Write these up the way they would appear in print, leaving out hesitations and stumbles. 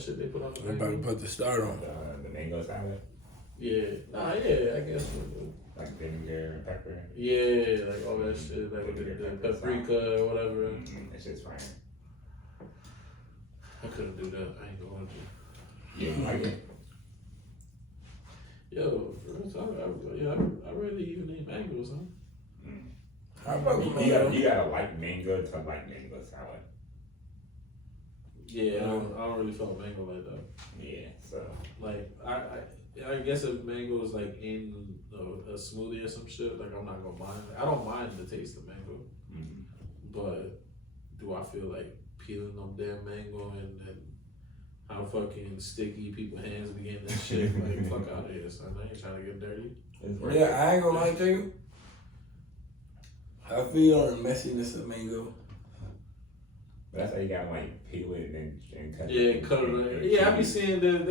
shit they put on the They about to put the start on. The mango salad. Yeah. Nah, yeah, I guess. Like vinegar and pepper. Yeah, like all that shit, like with the paprika or whatever. That shit's fine. I couldn't do that. I ain't going to. Yeah, like it. Yo, for real, I really even eat mangoes, huh? How about You gotta like mango to like mango salad. Yeah, I don't really fuck mango like that. Yeah, so Like I guess if mango is like in a smoothie or some shit, like I'm not gonna mind. I don't mind the taste of mango, but do I feel like peeling them damn mango and how fucking sticky people's hands be getting that shit? Like fuck out of here, son. I ain't trying to get dirty. Yeah, I ain't gonna lie to you. I feel on the messiness of mango. that's how you gotta like peel it and cut it. Yeah, cut it. Yeah, I be seeing that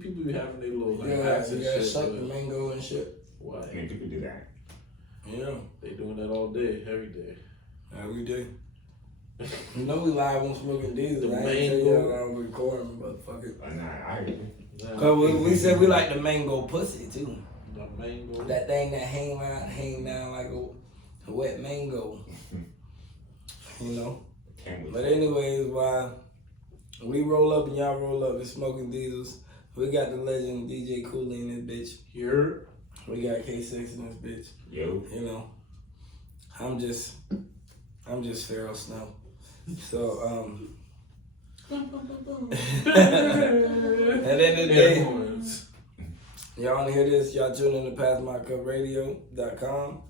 people be having their little like hacks and shit. Suck the mango and shit. Why? I mean, people do that. Yeah. They doing that all day, every day. Every day. You know we live on Smoking Diesel. The I ain't tell mango. y'all I'm recording, motherfucker. Nah, I heard you. Cause we said we like the mango pussy too. The mango. That thing that hang down like a wet mango. You know? But anyways, while we roll up and y'all roll up, it's Smoking Diesels. We got the legend DJ Koolie in this bitch. Here. We got K6 in this bitch. Yo. You know, I'm just Pharaoh Snow. So, at the end of the day, y'all wanna hear this, y'all tune in to PassMyCupRadio.com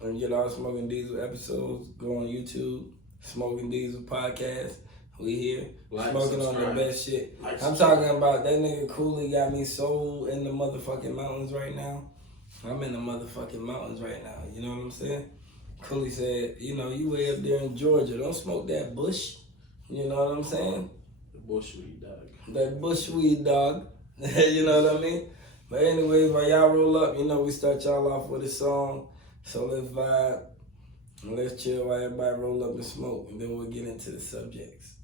and get all Smoking Diesel episodes. Go on YouTube, Smoking Diesel Podcast. We here, smoking on the best shit. I'm talking about that nigga Koolie got me so in the motherfucking mountains right now. I'm in the motherfucking mountains right now, you know what I'm saying? Koolie said, you know, you way up there in Georgia, don't smoke that bush. You know what I'm saying? The bushweed dog. That bushweed dog. You know what I mean? But anyways, while y'all roll up, you know we start y'all off with a song. So let's vibe and let's chill while everybody roll up and smoke. And then we'll get into the subjects.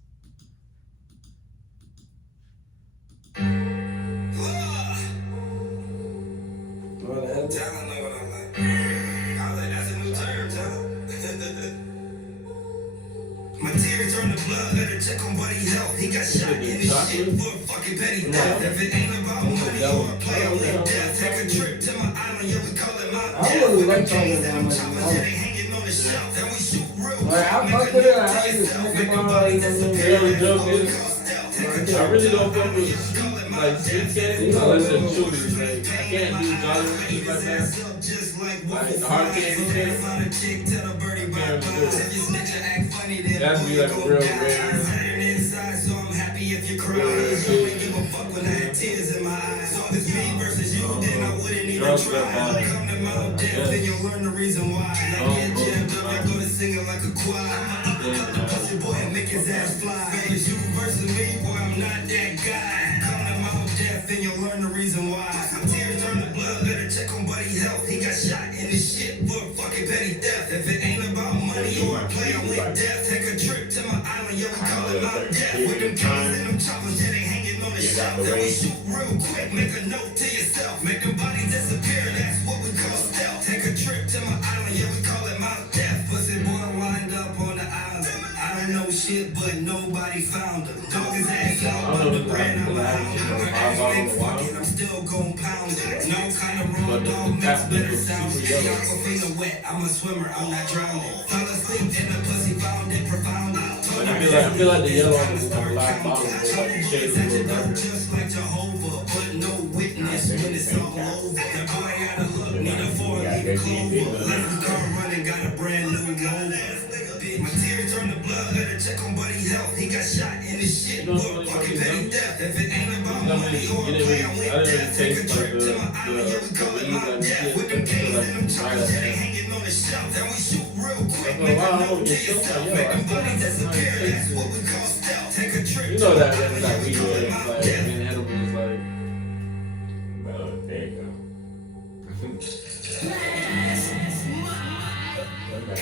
My tears turn to blood, let her check on buddy health. He got shot in his shit for a fucking petty theft. If it ain't about money or a play on live death, take a trip to my island, yeah, we call it my death. I really like talking about my hanging on the shelf, and we shoot real like, I fuck with it, I just smoke about it. I really don't fuck with like sweet candy unless it's chewy. Like I can't do jolly shit like that. Like hard candy shit. That's be like a real rare. Drugs that bother. Not that guy. Come to Mount Death and you'll learn the reason why. Some tears turn to blood, better check on buddy health. He got shot in his shit for a fucking petty theft. If it ain't about money or a play on with death, take a trip to my island, yeah, we call it Mount Death. With them guns and them choppers, yeah, they hanging on the shelf. Then we shoot real quick, make a note to yourself. Make them bodies disappear, that's what we call stealth. Take a trip to my island, yeah, we call it Mount Death. Pussy boy lined up on the island. I don't know shit, but nobody found him. Dog his ass out on the brand, I'm I'm still gon' pound it. No kind of raw dog makes better sound. Aquafina wet, I'm a swimmer, I'm not drowning. Fell asleep in the pussy, found it profound. I feel like the yellow one is like a live bottle, like the shade of the burger. Just like Jehovah, but no witness when it's all over. That boy had a look, need a 4-leaf clover. Let his car running, got a brand new Rover. My tears turn to blood, let her check on buddy health. He got shot in his shit, for fucking petty theft. If it ain't about money or a play on with death, take a trip to my island, yeah, we call it my death. With them games and them choppers, yeah, they hanging on the shelf. Then we shoot real quick, make a note to yourself. Make them bodies disappear, that's what we call stealth. Take a trip You know that we do it, like in edibles, like. Well, there you go.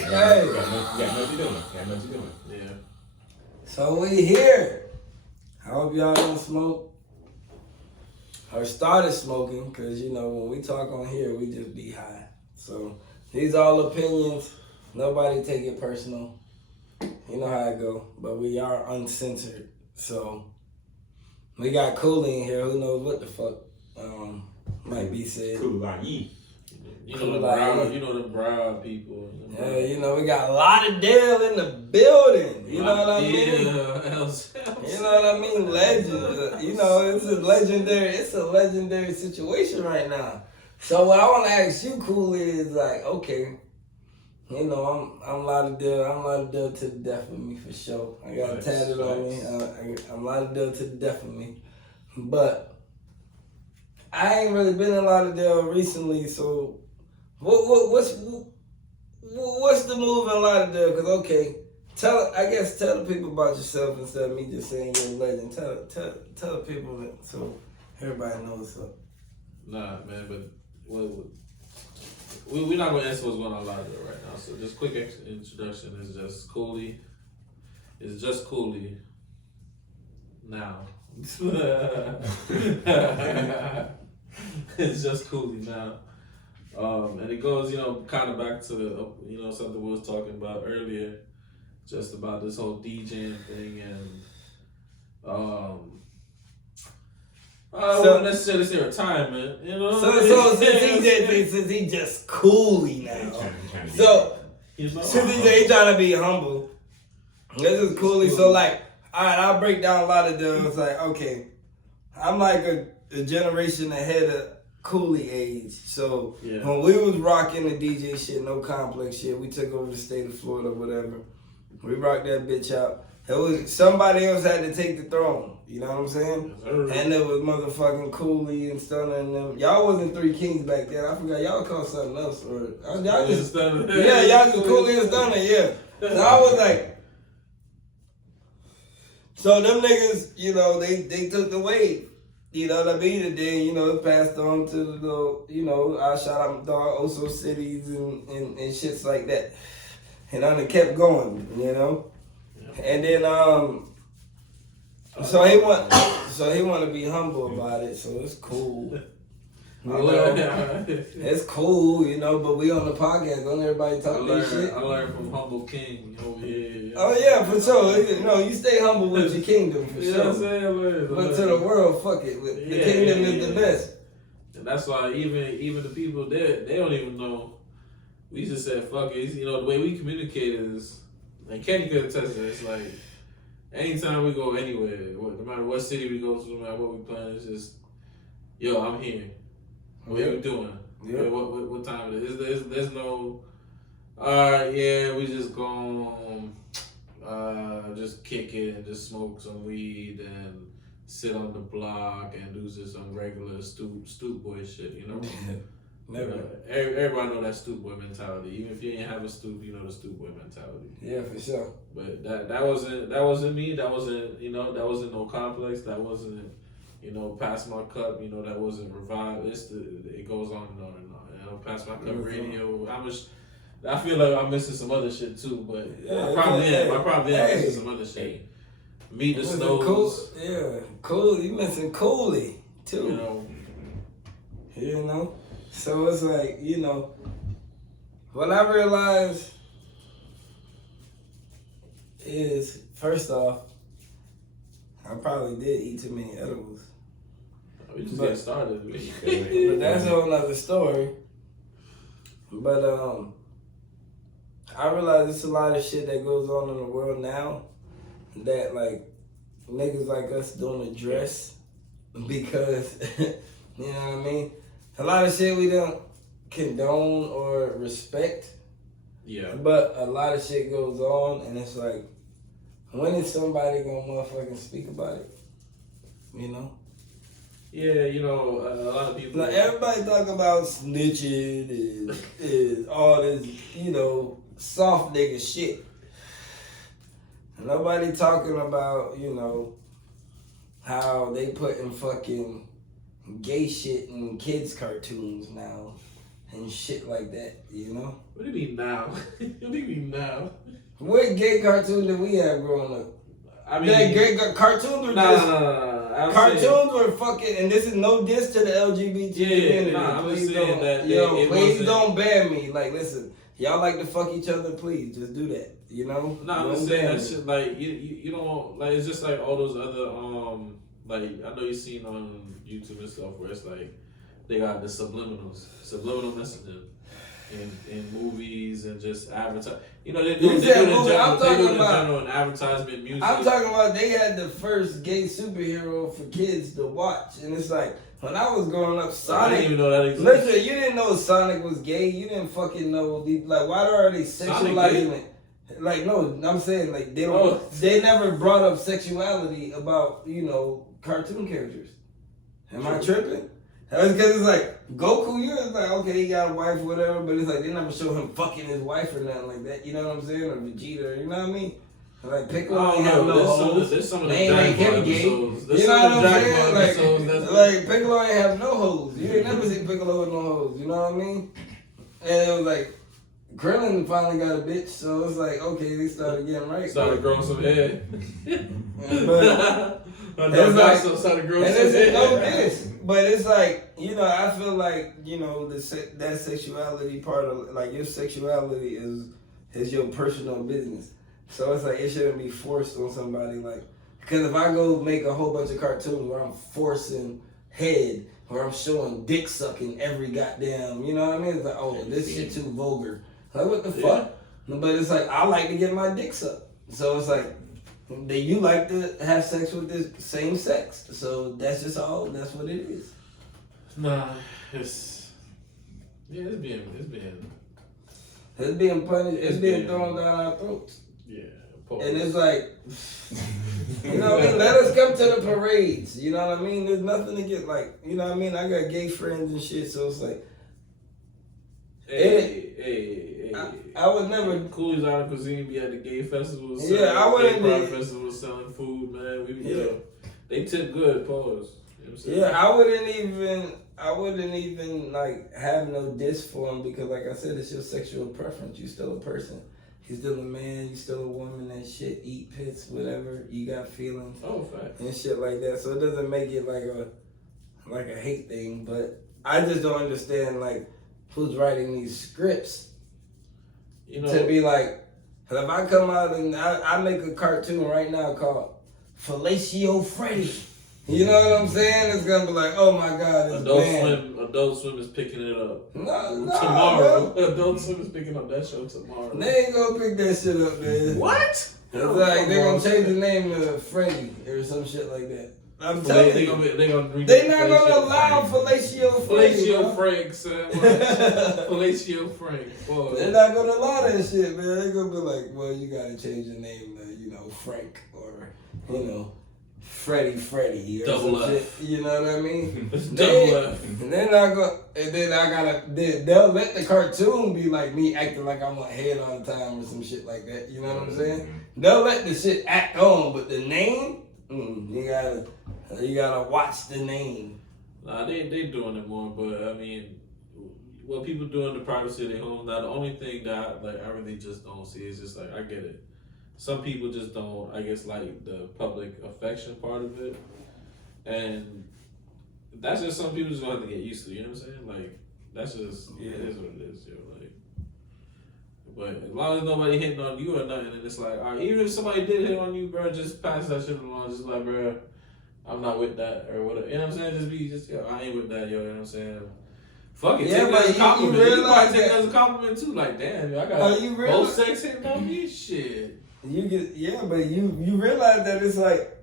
Hey. You got what you're doing. Yeah. So we here. I hope y'all don't smoke or started smoking, because, you know, when we talk on here, we just be high. So these all opinions. Nobody take it personal. You know how it go. But we are uncensored. So we got Koolie in here. Who knows what the fuck might be said. Koolie. You know the brown people. Yeah, you know, we got Lauderdale in the building. You know what I mean? You know what I mean? Legend. You know, it's a legendary situation right now. So what I want to ask you, Koolie, is like, okay, you know, I'm Lauderdale to the death of me for sure. I got it tatted on me. I'm Lauderdale to the death of me. But I ain't really been in Lauderdale recently, so what's the move in Lauderdale? Because okay, tell the people about yourself instead of me just saying you're a legend. Tell the people that, so everybody knows what's up. Nah, man, but we're not gonna answer what's going on Lauderdale right now. So just quick introduction is just Koolie. It's just Koolie. Now. It's just Koolie now. And it goes, you know, kind of back to the, you know, something we was talking about earlier, just about this whole DJing thing, and I wouldn't necessarily say retirement, you know. So since he just Koolie now, so since he trying to be humble, this is Koolie. So like, all right, I'll break down a lot of them. It's like, okay, I'm like a generation ahead of Koolie age. So when we was rocking the DJ shit, no complex shit, we took over the state of Florida, whatever. We rocked that bitch out. It was somebody else had to take the throne. You know what I'm saying? And it was motherfucking Koolie and Stunner and them. Y'all wasn't Three Kings back then. I forgot y'all called something else. Or y'all just Stunner. Yeah, y'all just Koolie and Stunner. Yeah. So I was like, so them niggas, you know, they took the wave. You know what I mean? And then, you know, it passed on to the, you know, I shout out my dog, Oso Cities and shits like that. And I done kept going, you know? And then, so he want to be humble about it, so it's cool. It's cool, you know, but we on the podcast, don't everybody talk that shit? I learned from Humble King over here. Oh yeah, for sure. You know, you stay humble with your kingdom, for sure. You know what I'm saying? But to the world, fuck it. The kingdom is the best. And that's why even the people there, they don't even know. We just said, fuck it. You know, the way we communicate is, and Kenny could attest to this, like, anytime we go anywhere, no matter what city we go to, no matter what we plan, it's just, yo, I'm here. What are you doing? Yep. What time it is? There's no, yeah, we just gon' just kick it and just smoke some weed and sit on the block and do just some regular stoop boy shit, you know? Never. Everybody know that stoop boy mentality. Even if you ain't have a stoop, you know the stoop boy mentality. Yeah, for sure. But that wasn't me. That wasn't, you know, that wasn't no complex. That wasn't, you know, pass my cup. You know, that wasn't revive. It goes on and on and on. You know, pass my cup radio. I feel like I'm missing some other shit too. But I probably am missing some other shit. Meet the Snows. Cool. You missing Koolie too. You know. You know. So it's like, you know, what I realized is, first off, I probably did eat too many edibles. We just getting started. But that's a whole nother story. But I realize there's a lot of shit that goes on in the world now that, like, niggas like us don't address because, you know what I mean? A lot of shit we don't condone or respect. Yeah. But a lot of shit goes on, and it's like, when is somebody gonna motherfucking speak about it? You know? Yeah, you know, a lot of people. Like, everybody talk about snitching and all this, you know, soft nigga shit. Nobody talking about, you know, how they putting fucking gay shit in kids' cartoons now and shit like that, you know? What do you mean now? What do you mean now? What gay cartoon did we have growing up? I mean, that gay cartoons were just... No. cartoons were fucking, and this is no diss to the LGBT community. Nah, please I'm just saying that please don't ban me. Like, listen, y'all like to fuck each other, please just do that. You know? Nah, I'm just saying that shit. Like, you don't like. It's just like all those other like I know you've seen on YouTube and stuff where it's like they got the subliminal messaging in movies and just advertise. You know, they do it in general in advertisement, music. I'm talking about they had the first gay superhero for kids to watch, and it's like when I was growing up, Sonic. I didn't even know that existed. Listen, you didn't know Sonic was gay. You didn't fucking know like why are they sexualizing it? Like no, I'm saying like they don't. They never brought up sexuality about cartoon characters. Am I tripping? That's because it's like Goku, you're like, okay, he got a wife or whatever, but it's like they never show him fucking his wife or nothing like that. You know what I'm saying? Or Vegeta, you know what I mean? Like Piccolo ain't have no hoes. There's some of the they ain't like gay. You know what I'm saying? Like Piccolo ain't have no hoes. You ain't never seen Piccolo with no hoes. You know what I mean? And it was like Krillin finally got a bitch, so it's like okay, they started getting right. Started growing some head. But but it's like I feel like that sexuality part of like your sexuality is your personal business. So it's like it shouldn't be forced on somebody. Like because if I go make a whole bunch of cartoons where I'm forcing head, where I'm showing dick sucking every goddamn, you know what I mean? It's like this shit too vulgar. Like what the fuck? But it's like I like to get my dick sucked. So it's like. You like to have sex with the same sex, so that's just all. That's what it is. Nah, it's being punished. It's being thrown down our throats. Yeah, and it's like, you know what I mean. Let us come to the parades. You know what I mean. There's nothing to get like. You know what I mean. I got gay friends and shit, so it's like. I would never. Coolie's Out of Cuisine be at the gay festivals. I wouldn't. Gay festivals selling food, man. They tip good. Pause. You know what I'm saying? I wouldn't even like have no diss for him because, like I said, it's your sexual preference. You still a person. You still a man. You still a woman. And shit, eat pits, whatever. You got feelings. Oh, fact. And shit like that. So it doesn't make it like a hate thing. But I just don't understand like who's writing these scripts. To be like, if I come out and I make a cartoon right now called Fellatio Freddy, you know what I'm saying? It's gonna be like, oh my god, Adult Swim is picking it up. Tomorrow. Adult Swim is picking up that show tomorrow. They ain't gonna pick that shit up, man. What? It's like they're gonna change the name to Freddy or some shit like that. I'm telling you, they're not gonna allow Fellatio Frank. Fellatio Frank, son. Fellatio Frank. Boy. They're not gonna allow that shit, man. They're gonna be like, well, you gotta change the name to, Frank or, Freddy or Double some F. shit. You know what I mean? Double F. And then they'll let the cartoon be like me acting like I'm a head all the time or some shit like that. You know what I'm saying? They'll let the shit act on, but the name, you gotta watch the name. Nah, they doing it more, but I mean, what people do in the privacy of their homes. Now, the only thing that I really just don't see is just like I get it. Some people just don't, I guess, like the public affection part of it, and that's just some people just gonna have to get used to. You know what I'm saying? Like that's just it is what it is, yo. Like, but as long as nobody hitting on you or nothing, and it's like, all right, even if somebody did hit on you, bro, just pass that shit along. Just like, bro, I'm not with that or whatever. You know what I'm saying? I ain't with that, yo. You know what I'm saying? Fuck it, take it as a compliment. You probably take it as a compliment too. Like, damn, yo, I got both sex hitting on me, shit. But you realize that it's like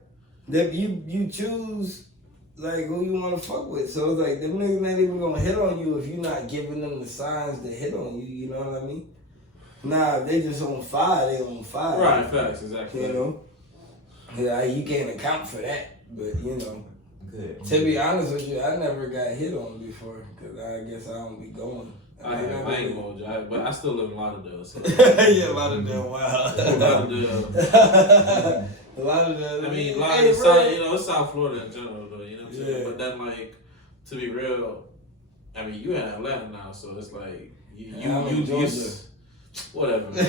that you choose like who you want to fuck with. So it's like them niggas not even gonna hit on you if you're not giving them the signs to hit on you. You know what I mean? Nah, they just on fire. They on fire. Right, facts, exactly. You know, you can't account for that. But Good. To be honest with you, I never got hit on before because I guess I don't be going. I ain't gonna hold you, but I still live in Lauderdale. So. Yeah, Lauderdale, wow. Lauderdale. I mean, Lauderdale, it's South Florida in general, though. You know what I'm saying? Yeah. But then, like, to be real, I mean, you in Atlanta now, so it's like you whatever, bro.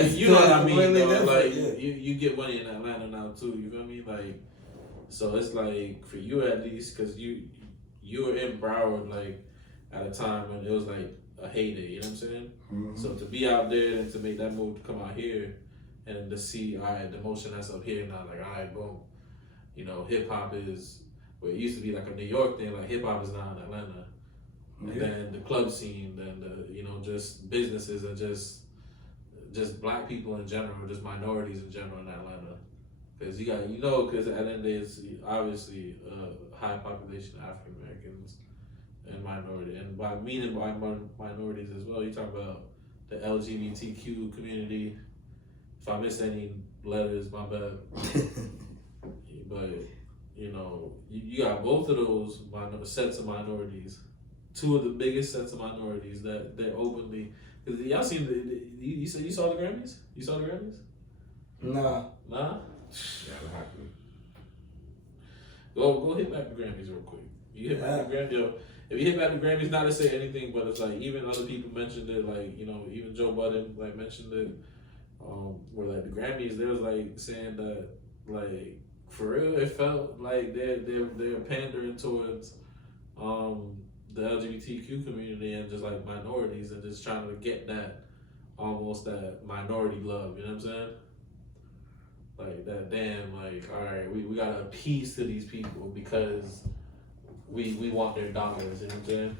You know what I mean, though. Like, you get money in Atlanta now too. You feel me? Like, So it's like for you at least, because you were in Broward like at a time when it was like a heyday. You know what I'm saying? Mm-hmm. So to be out there and to make that move to come out here and to see, all right, the motion that's up here now, like, all right, boom. You know, hip hop is where it used to be like a New York thing. Like hip hop is now in Atlanta. And then the club scene, then the, you know, just businesses and just black people in general, just minorities in general in Atlanta. Because you got, you know, because at the end of the day, it's obviously a high population of African Americans and minority. And by meaning by minorities as well, you talk about the LGBTQ community. If I miss any letters, my bad. But, you know, you got both of those sets of minorities. Two of the biggest sets of minorities that they're openly. Cause y'all seen you saw the Grammys? You saw the Grammys? Nah. Nah. Yeah, Go hit back the Grammys real quick. You hit back the Grammys. Yo, if you hit back the Grammys, not to say anything, but it's like even other people mentioned it. Like, you know, even Joe Budden like mentioned it. Where like the Grammys, they was like saying that like for real, it felt like they're pandering towards the LGBTQ community and just like minorities and just trying to get that almost that minority love, you know what I'm saying? Like that damn, like, all right, we got to appease to these people because we want their dollars, you know what I'm saying?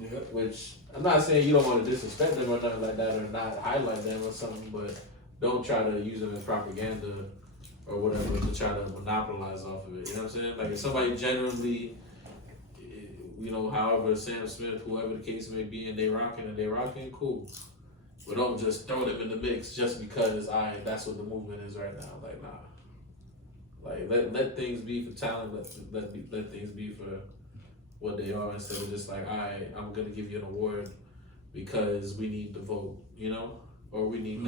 Yeah. Which I'm not saying you don't want to disrespect them or nothing like that or not highlight them or something, but don't try to use them as propaganda or whatever to try to monopolize off of it, you know what I'm saying? Like if somebody genuinely, you know, however Sam Smith, whoever the case may be, and they rocking, cool. But don't just throw them in the mix just because that's what the movement is right now. Like nah. Like let things be for talent. Let things be for what they are instead of just like, I'm gonna give you an award because we need the vote, you know, or we need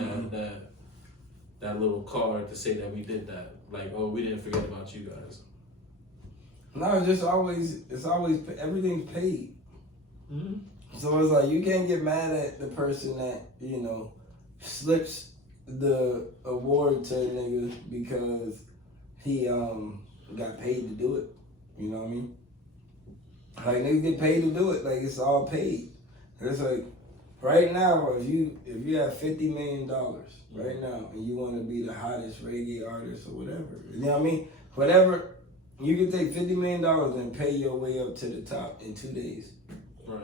that little card to say that we did that. Like, oh, we didn't forget about you guys. No, it's always everything's paid. Mm-hmm. So it's like you can't get mad at the person that, you know, slips the award to a nigga because he got paid to do it. You know what I mean? Like niggas get paid to do it. Like it's all paid. It's like right now, if you have $50 million right now and you want to be the hottest reggae artist or whatever, you know what I mean? Whatever. You can take $50 million and pay your way up to the top in 2 days. Right.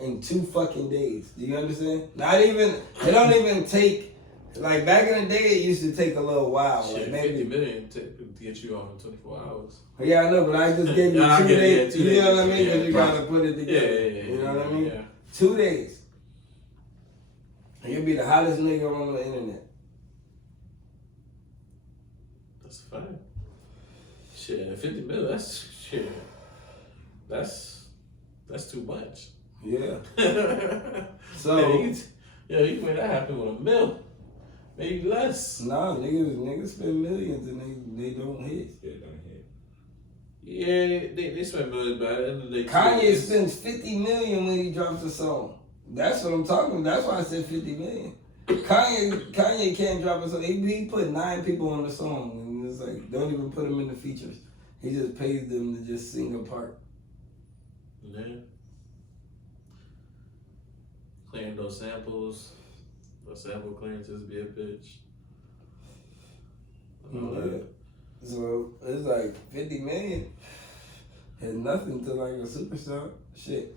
In 2 fucking days. Do you understand? It don't even take, like back in the day it used to take a little while. Shit, like maybe 50 million to get you off in 24 hours. Yeah, I know, but I just gave you 2 days. You know what I mean? Because Yeah, you gotta put it together. Yeah, you know what I mean? Yeah. 2 days. And you'll be the hottest nigga on the internet. That's a fact. Shit, 50 million, that's shit. That's too much. Yeah. So you can make that happen with $1 million. Maybe less. Nah, niggas spend millions and they don't hit. They don't hit. Yeah, they spend millions, but at the end of the day, Kanye spends $50 million when he drops a song. That's what I'm talking about. That's why I said $50 million. Kanye can't drop a song. He put 9 people on the song, and it's like don't even put them in the features. He just pays them to just sing a part. Yeah. Clearing those samples. Those sample clearances be a bitch. Yeah. So it's like 50 million is nothing to like a superstar. Shit.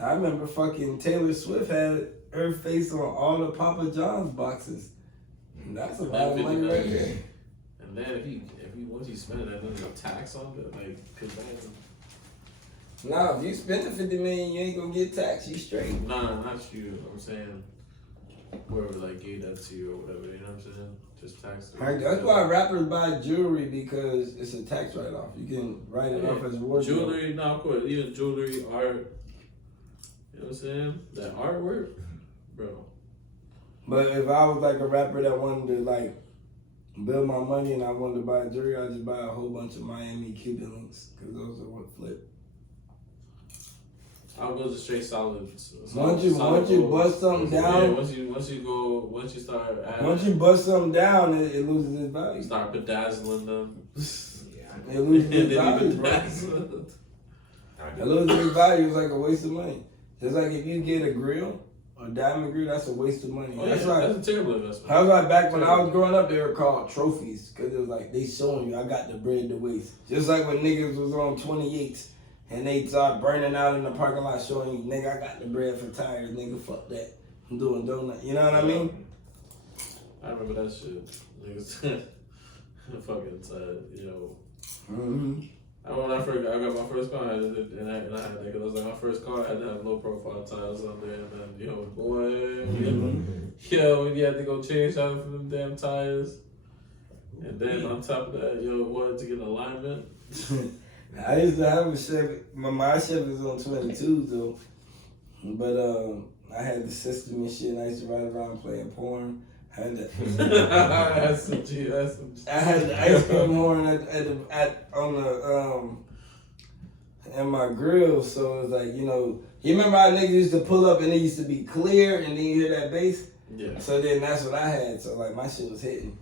I remember fucking Taylor Swift had her face on all the Papa John's boxes. And that's a lot of money right there. And then if he once you spend it, then there's a tax on it, like, cause then. Nah, if you spend the 50 million, you ain't gonna get taxed. You straight. Nah, not you. I'm saying whoever like gave that to you or whatever. You know what I'm saying? Just tax it. That's why rappers buy jewelry because it's a tax write-off. You can write it off as wardrobe. Jewelry, no, of course. Even jewelry, art. You know what I'm saying? That artwork, bro. But if I was like a rapper that wanted to like build my money and I wanted to buy jewelry, I'd just buy a whole bunch of Miami Cuban links because those are what flip. I'll go to straight solids. Once you bust something down, once you start adding, once you bust something down, it loses its value. start bedazzling them. Yeah, It loses And its then value, even bro. that's It loses its value. It's like a waste of money. Just like if you get a grill, a diamond grill, that's a waste of money. oh, That's yeah, like that's a terrible investment. I was like back when I was growing up, they were called trophies because it was like they showing you I got the bread to waste. Just like when niggas was on 28s and they started burning out in the parking lot showing you, nigga, I got the bread for tires, nigga, fuck that. I'm doing donut. You know what I mean? I remember that shit. Niggas fucking tired, yo. Mm-hmm. I remember when I got my first car, and I had that because I was like, my first car I had to have low profile tires on there, and then, yo, boy, when you had to go change out for them damn tires. And then on top of that, yo, wanted to get alignment. I used to have a Chevy. My Chevy was on 22s though, but I had the system and shit. And I used to ride around playing porn. I had That's some G. I had the ice cream horn in my grill, so it was like, you remember how niggas used to pull up and it used to be clear and then you hear that bass? Yeah. So then that's what I had. So like my shit was hitting.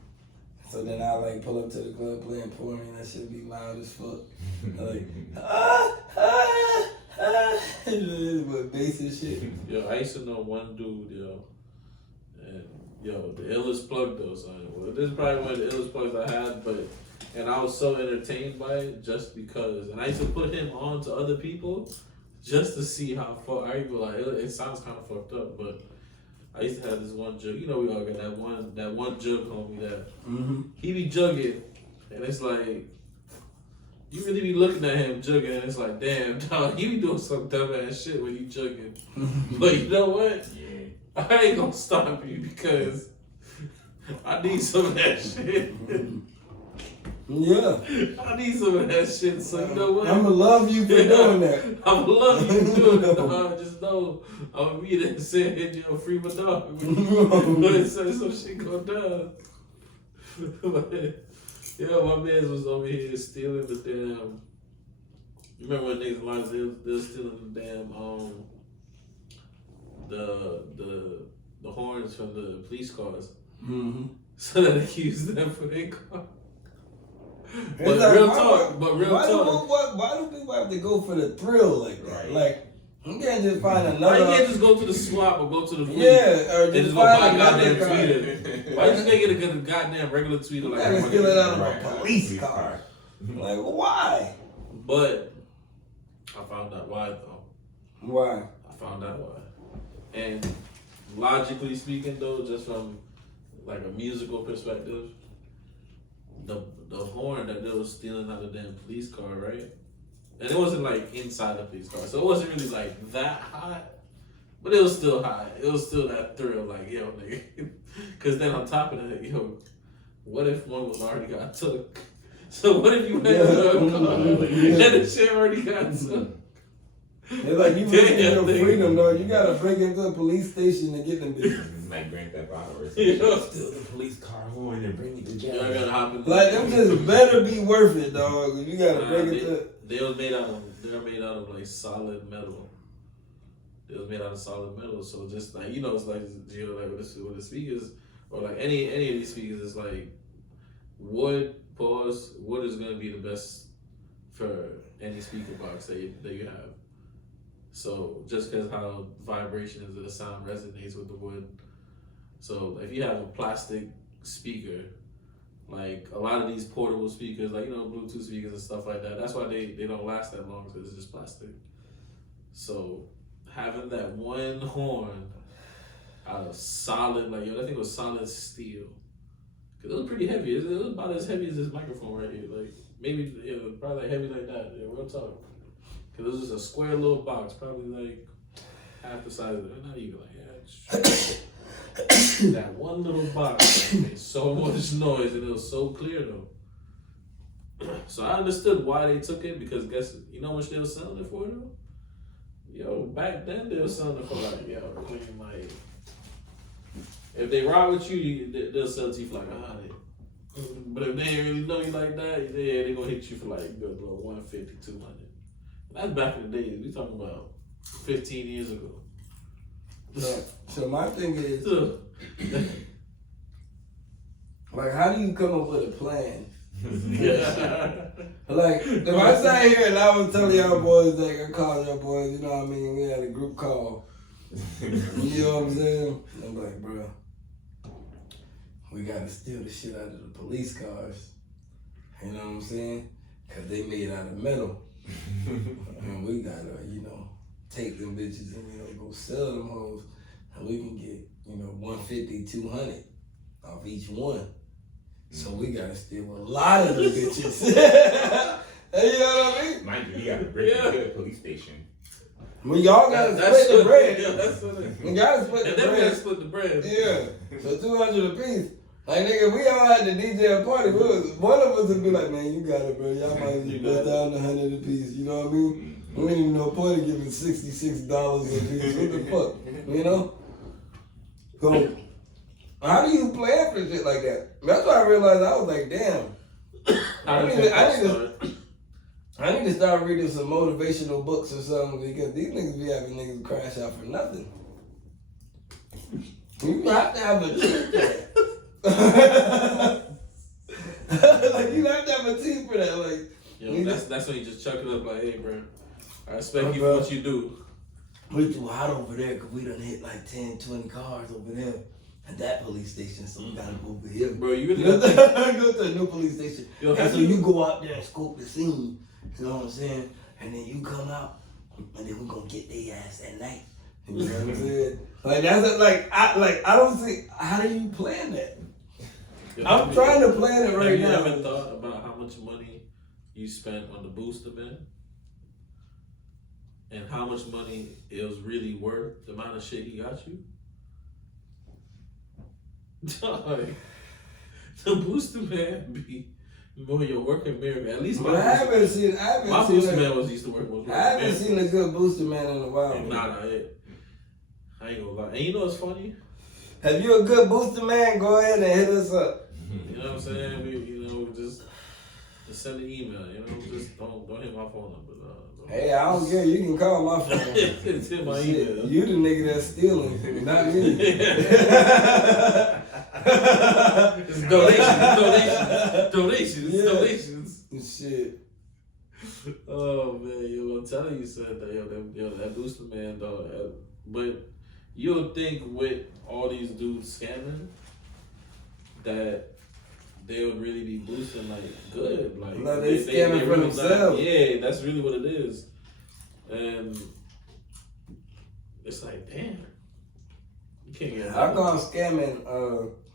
So then I like pull up to the club playing porn and that shit be loud as fuck. Like with bass and shit. Yo, I used to know one dude, yo, and yo, the illest plug though, son. Well, this is probably one of the illest plugs I had, and I was so entertained by it just because. And I used to put him on to other people just to see how far. I go like it sounds kind of fucked up, but I used to have this one jug. You know, we all got that one jug homie that he be jugging, and it's like you really be looking at him jugging, and it's like, damn, dog, he be doing some dumb ass shit when you jugging. But you know what? Yeah. I ain't gonna stop you because I need some of that shit. Yeah. I need some of that shit, so you know what? I'ma love you for doing that. I'ma love you for doing it, dog. Just know I'm gonna be there saying, yo, free my dog. When some shit go down. But, yo, my man was over here stealing the damn. You remember when niggas lives they was stealing the damn the horns from the police cars. So that they use them for their car. But like, real talk. Why do people have to go for the thrill like that? Right. Like, you can't just find another. Why you can't just go to the swap or go to the fleet? Yeah, or and just go find buy a another goddamn car. tweeter? Why you just can't get a goddamn regular tweeter You like gotta that? steal it out of Right. a police car. Like, why? But I found out why though. Why? I found out why. And logically speaking though, just from like a musical perspective, the horn that they were stealing out of the damn police car, right? And it wasn't like inside the police car, so it wasn't really like that hot, but it was still hot. It was still that thrill, like, yo, nigga. Because then on top of that, yo, what if one was already got took? So what if you had a car and the shit already got took? It's like you risking your freedom, though. You gotta break into a police station and get them bitches. Like Grand Theft Auto or Yeah. something. Steal the police car horn and bring it to jail. I gotta hop in. Like, them just better be worth it, dog. You gotta break into. They're made out of like solid metal. It was made out of solid metal, so just like it's like like with the speakers or like any of these speakers, it's like wood is gonna be the best for any speaker box that you have. So just because how vibration of the sound resonates with the wood. So if you have a plastic speaker, like a lot of these portable speakers, like Bluetooth speakers and stuff like that, that's why they don't last that long because it's just plastic. So having that one horn out of solid, like that thing was solid steel, because it was pretty heavy. It was about as heavy as this microphone right here, like maybe probably like heavy like that. Yeah, real talk. Because it was just a square little box, probably like half the size of it. Not even like that one little box made so much noise and it was so clear though. So I understood why they took it, because you know how much they were selling it for though? Yo, back then they were selling it for like, like, if they ride with you, they'll sell it to you for like 100. But if they ain't really know you like that, they gonna hit you for like good little 150, 200. That's back in the days. We talking about 15 years ago. So my thing is, like, how do you come up with a plan Like, if I sat here and I was telling y'all boys, like, I called y'all boys, you know what I mean? We had a group call. You know what I'm saying? I'm like, bro, we gotta steal the shit out of the police cars. You know what I'm saying? Cause they made out of metal. And we gotta, you know, take them bitches and, you know, go sell them hoes. And we can get, you know, 150, 200 off each one. So we gotta steal a lot of the bitches. You know what I mean? Mind you, you got a pretty good police station. Well, y'all gotta split the bread. Yeah, that's what it is. You gotta split the And then we bread. gotta split the bread. Yeah. So 200 a piece. Like, nigga, we all had the DJ a party. One of us would be like, man, you got it, bro. Y'all might as well bust down the 100 a piece. You know what I mean? We ain't even no point of giving $66 a piece. What the fuck? You know? So, how do you plan for shit like that? That's why I realized I was like, damn. I need to start reading some motivational books or something because these niggas be having niggas crash out for nothing. You have to have a team for that. Like, you have to have a team for that. Like, yo, that's when you just chuck it up like, hey, bro, I respect you for what you do. We too hot over there because we done hit like 10, 20 cars over there at that police station, so we gotta go over here. Bro, you really go to a new police station. Yo, and so you go out there and scope the scene, you know what I'm saying? And then you come out, and then we're gonna get their ass at night. You know what I'm saying? Like, that's it, I don't see, how do you plan that? Yo, I'm trying to plan it right now. Have you ever thought about how much money you spent on the booster, man? And how much money it was really worth, the amount of shit he got you? Dog, the booster man be more your working mirror. At least my booster man was used to work with. I haven't seen a good booster man in a while. Nah, I ain't gonna lie. And you know what's funny? If you a good booster man, go ahead and hit us up. You know what I'm saying? Just send an email. You know, just don't hit my phone number. Hey, I don't care. You can call my phone. It's in my email. You the nigga that's stealing, not me. It's donations. Shit. Oh man, yo, I'm telling you, son, that booster man, dog. But you'll think with all these dudes scamming that they would really be boosting like good, like no, they scamming for really themselves. Yeah, that's really what it is, and it's like, damn, you can't get. I call scamming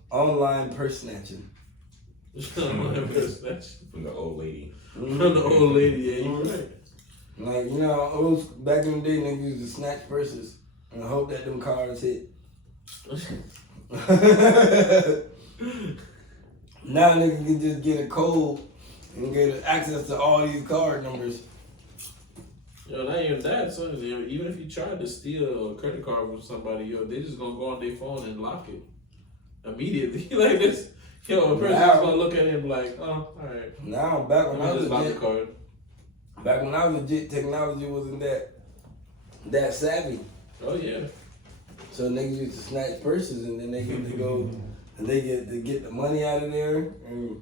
online purse snatching. From the old lady. From the old lady, yeah, you're right. Like, you know, back in the day, niggas used to snatch purses and hope that them cars hit. Now niggas can just get a code and get access to all these card numbers. Yo, not even that, son. Even if you tried to steal a credit card from somebody, yo, they just gonna go on their phone and lock it immediately. Like this, yo, a person's gonna look at him like, oh, all right. Now, back when I was lock the legit, card. back when I was legit, technology wasn't that savvy. Oh yeah. So niggas used to snatch purses and then they get to go and they get to get the money out of there and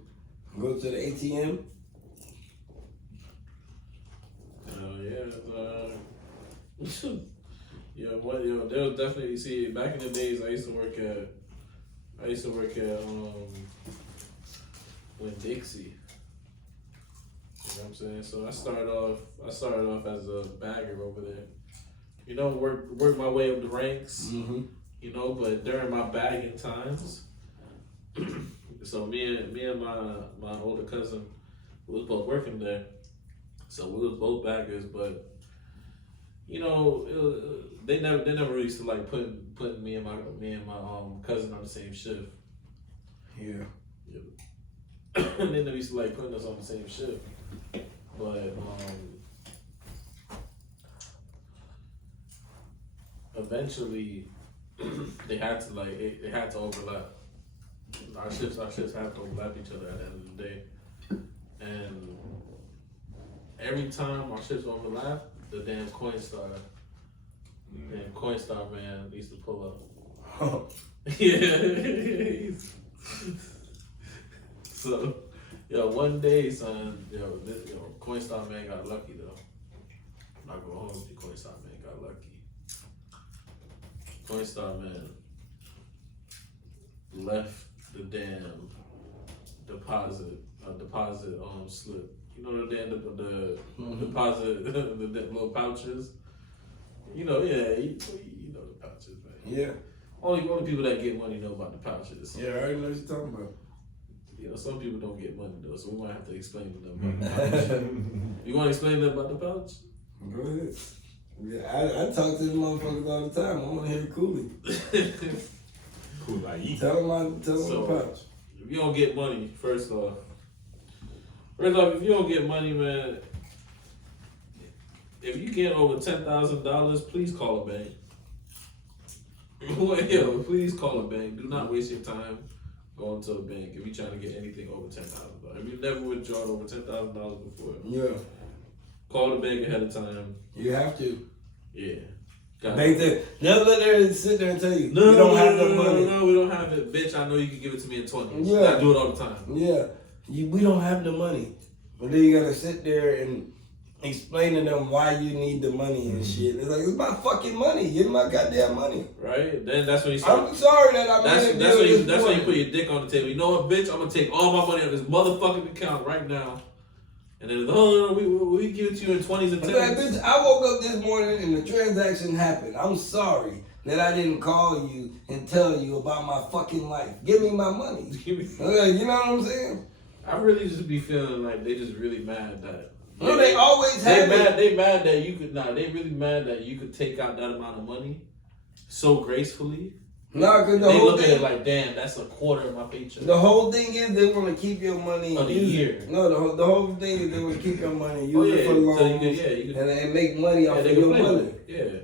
go to the ATM. There was definitely, see, back in the days I used to work at Winn-Dixie. You know what I'm saying? So I started off as a bagger over there. You know, work my way up the ranks. Mm-hmm. You know, but during my bagging times, so me and my older cousin, we was both working there. So we was both baggers, but you know, they never really used to like putting me and my cousin on the same shift. Yeah. They never used to like putting us on the same shift. But eventually they had to overlap. Our shifts have to overlap each other at the end of the day. And every time our shifts overlap, the damn Coinstar and Coinstar man used to pull up. Yeah. So Yo, one day, son, Coinstar man got lucky though. I'm not going home with you, Coinstar man got lucky. Coinstar man left the damn deposit slip. You know the damn deposit the little pouches. You know, yeah, you know the pouches, man. Yeah. Only people that get money know about the pouches. Yeah, I already know what you're talking about. You know, some people don't get money though, so we might have to explain to them about the pouch. You want to explain them about the pouch? Go ahead. Yeah, I talk to them motherfuckers all the time. I want to hear Koolie. Koolie. Tell them the pouch. If you don't get money, first off, if you don't get money, man, if you get over $10,000, please call a bank. Yo, please call a bank. Do not waste your time going to a bank if you're trying to get anything over $10,000. If you've never withdrawn over $10,000 before, Yeah. Call the bank ahead of time. You have to. Yeah. Bank there. They'll let there sit there and tell you, we don't have the money. No, we don't have it. Bitch, I know you can give it to me in 20s. Yeah. I do it all the time. Yeah. We don't have the money. But then you gotta sit there and explain to them why you need the money and shit. It's like, it's my fucking money. Give me my goddamn money. Right? Then that's when you start. I'm sorry that I'm That's when you put your dick on the table. You know what, bitch? I'm gonna take all my money out of this motherfucking account right now. And then, we give it to you in 20s and 10s. Like, bitch, I woke up this morning and the transaction happened. I'm sorry that I didn't call you and tell you about my fucking life. Give me my money. You know what I'm saying? I really just be feeling like they just really mad that. No, they always have it. They mad that you could. They really mad that you could take out that amount of money so gracefully. No, because they look at it like, damn, that's a quarter of my paycheck. The whole thing is they want to keep your money. Of the year. No, the whole thing is they want to keep your money. Use it for loans. So you can, and make money off of your money. Yeah.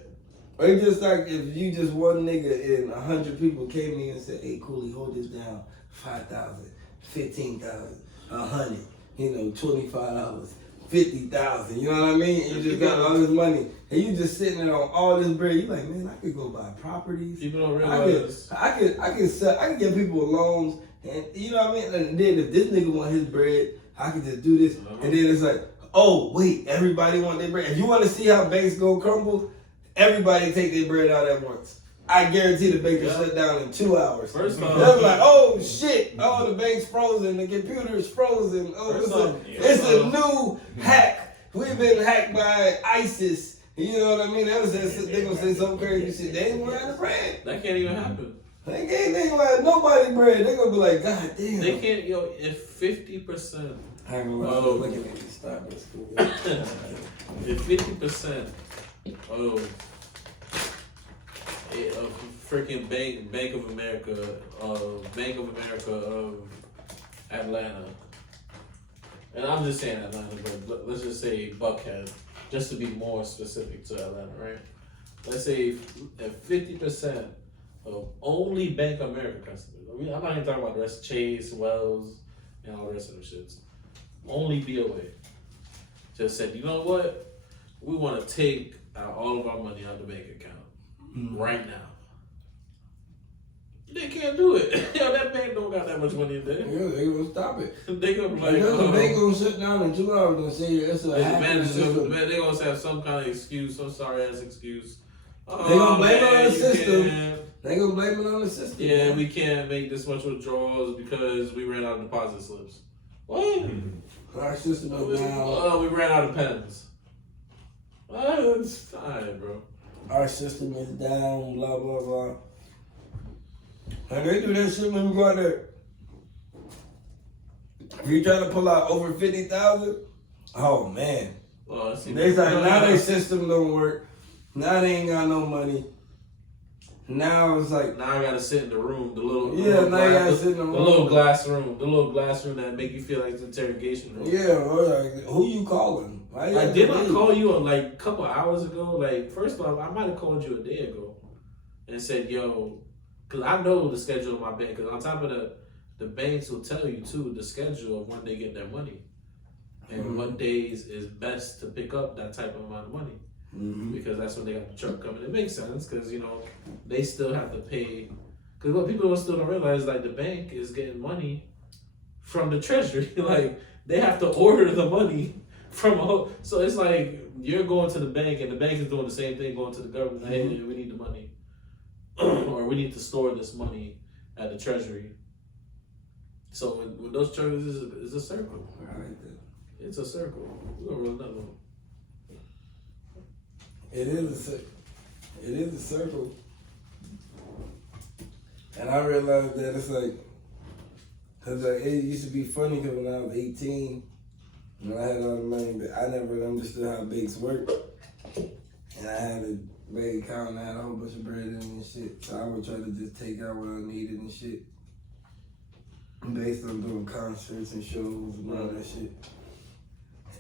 Or it's just like if you just one nigga and 100 people came in and said, hey, Koolie, hold this down. 5,000, 15,000, 100, $25, 50,000. You know what I mean? And you just got all this money. And you just sitting there on all this bread. You like, man, I could go buy properties. People don't realize. I could give people loans, and you know what I mean. And then if this nigga want his bread, I could just do this. And then it's like, oh wait, everybody want their bread. If you want to see how banks go crumble, everybody take their bread out at once. I guarantee the bank will shut down in 2 hours. First off, they're like, oh shit, oh the bank's frozen, the computer's frozen. Oh, it's a new hack. We've been hacked by ISIS. You know what I mean? They're gonna say some crazy shit. They ain't gonna have the bread. That can't even happen. They ain't gonna have nobody bread. They're gonna be like, God damn. They can't, if 50%. Hang on, looking at this Starbucks. If 50% of freaking Bank of America of Atlanta, and I'm just saying Atlanta, but let's just say Buckhead, just to be more specific to Atlanta, right? Let's say if 50% of only Bank of America customers, I'm not even talking about the rest, Chase, Wells, and all the rest of them shits, only BOA, just said, you know what? We want to take out all of our money out of the bank account right now. They can't do it. That bank don't got that much money in there. Yeah, they gonna stop it. They gonna be like, the bank gonna shut down in 2 hours and say it's a hack in the system. They gonna have some kind of excuse, some sorry ass excuse. They gonna blame it on the system. Can't. They gonna blame it on the system. Yeah, we can't make this much withdrawals because we ran out of deposit slips. What? Our system is down. We ran out of pens. It's alright, bro. Our system is down, blah, blah, blah. And they do that shit when we go out there. If you try to pull out over 50,000, oh man. They like, now their system don't work. Now they ain't got no money. Now it's like, now I gotta sit in the room, the little glass room that make you feel like it's an interrogation room. Yeah, or like, who you calling? Like, did I call you like a couple hours ago? Like, first off, I might have called you a day ago and said, yo, because I know the schedule of my bank. Because on top of the banks will tell you too the schedule of when they get their money and what days is best to pick up that type of amount of money. Because that's when they got the truck coming. It makes sense because they still have to pay. Because what people still don't realize, like, the bank is getting money from the treasury. Like they have to order the money from so it's like you're going to the bank and the bank is doing the same thing, going to the government. Hey, we need the money, or we need to store this money at the treasury. So with those treasuries, it's a circle. I like that. It's a circle. We're gonna roll another one. It is a circle. It is a circle. And I realized that it's like, cause like it used to be funny because when I was 18, when I had all the money, but I never understood how banks work. And I had a bank account and I had a whole bunch of bread in it and shit. So I would try to just take out what I needed and shit. Based on doing concerts and shows and all that shit.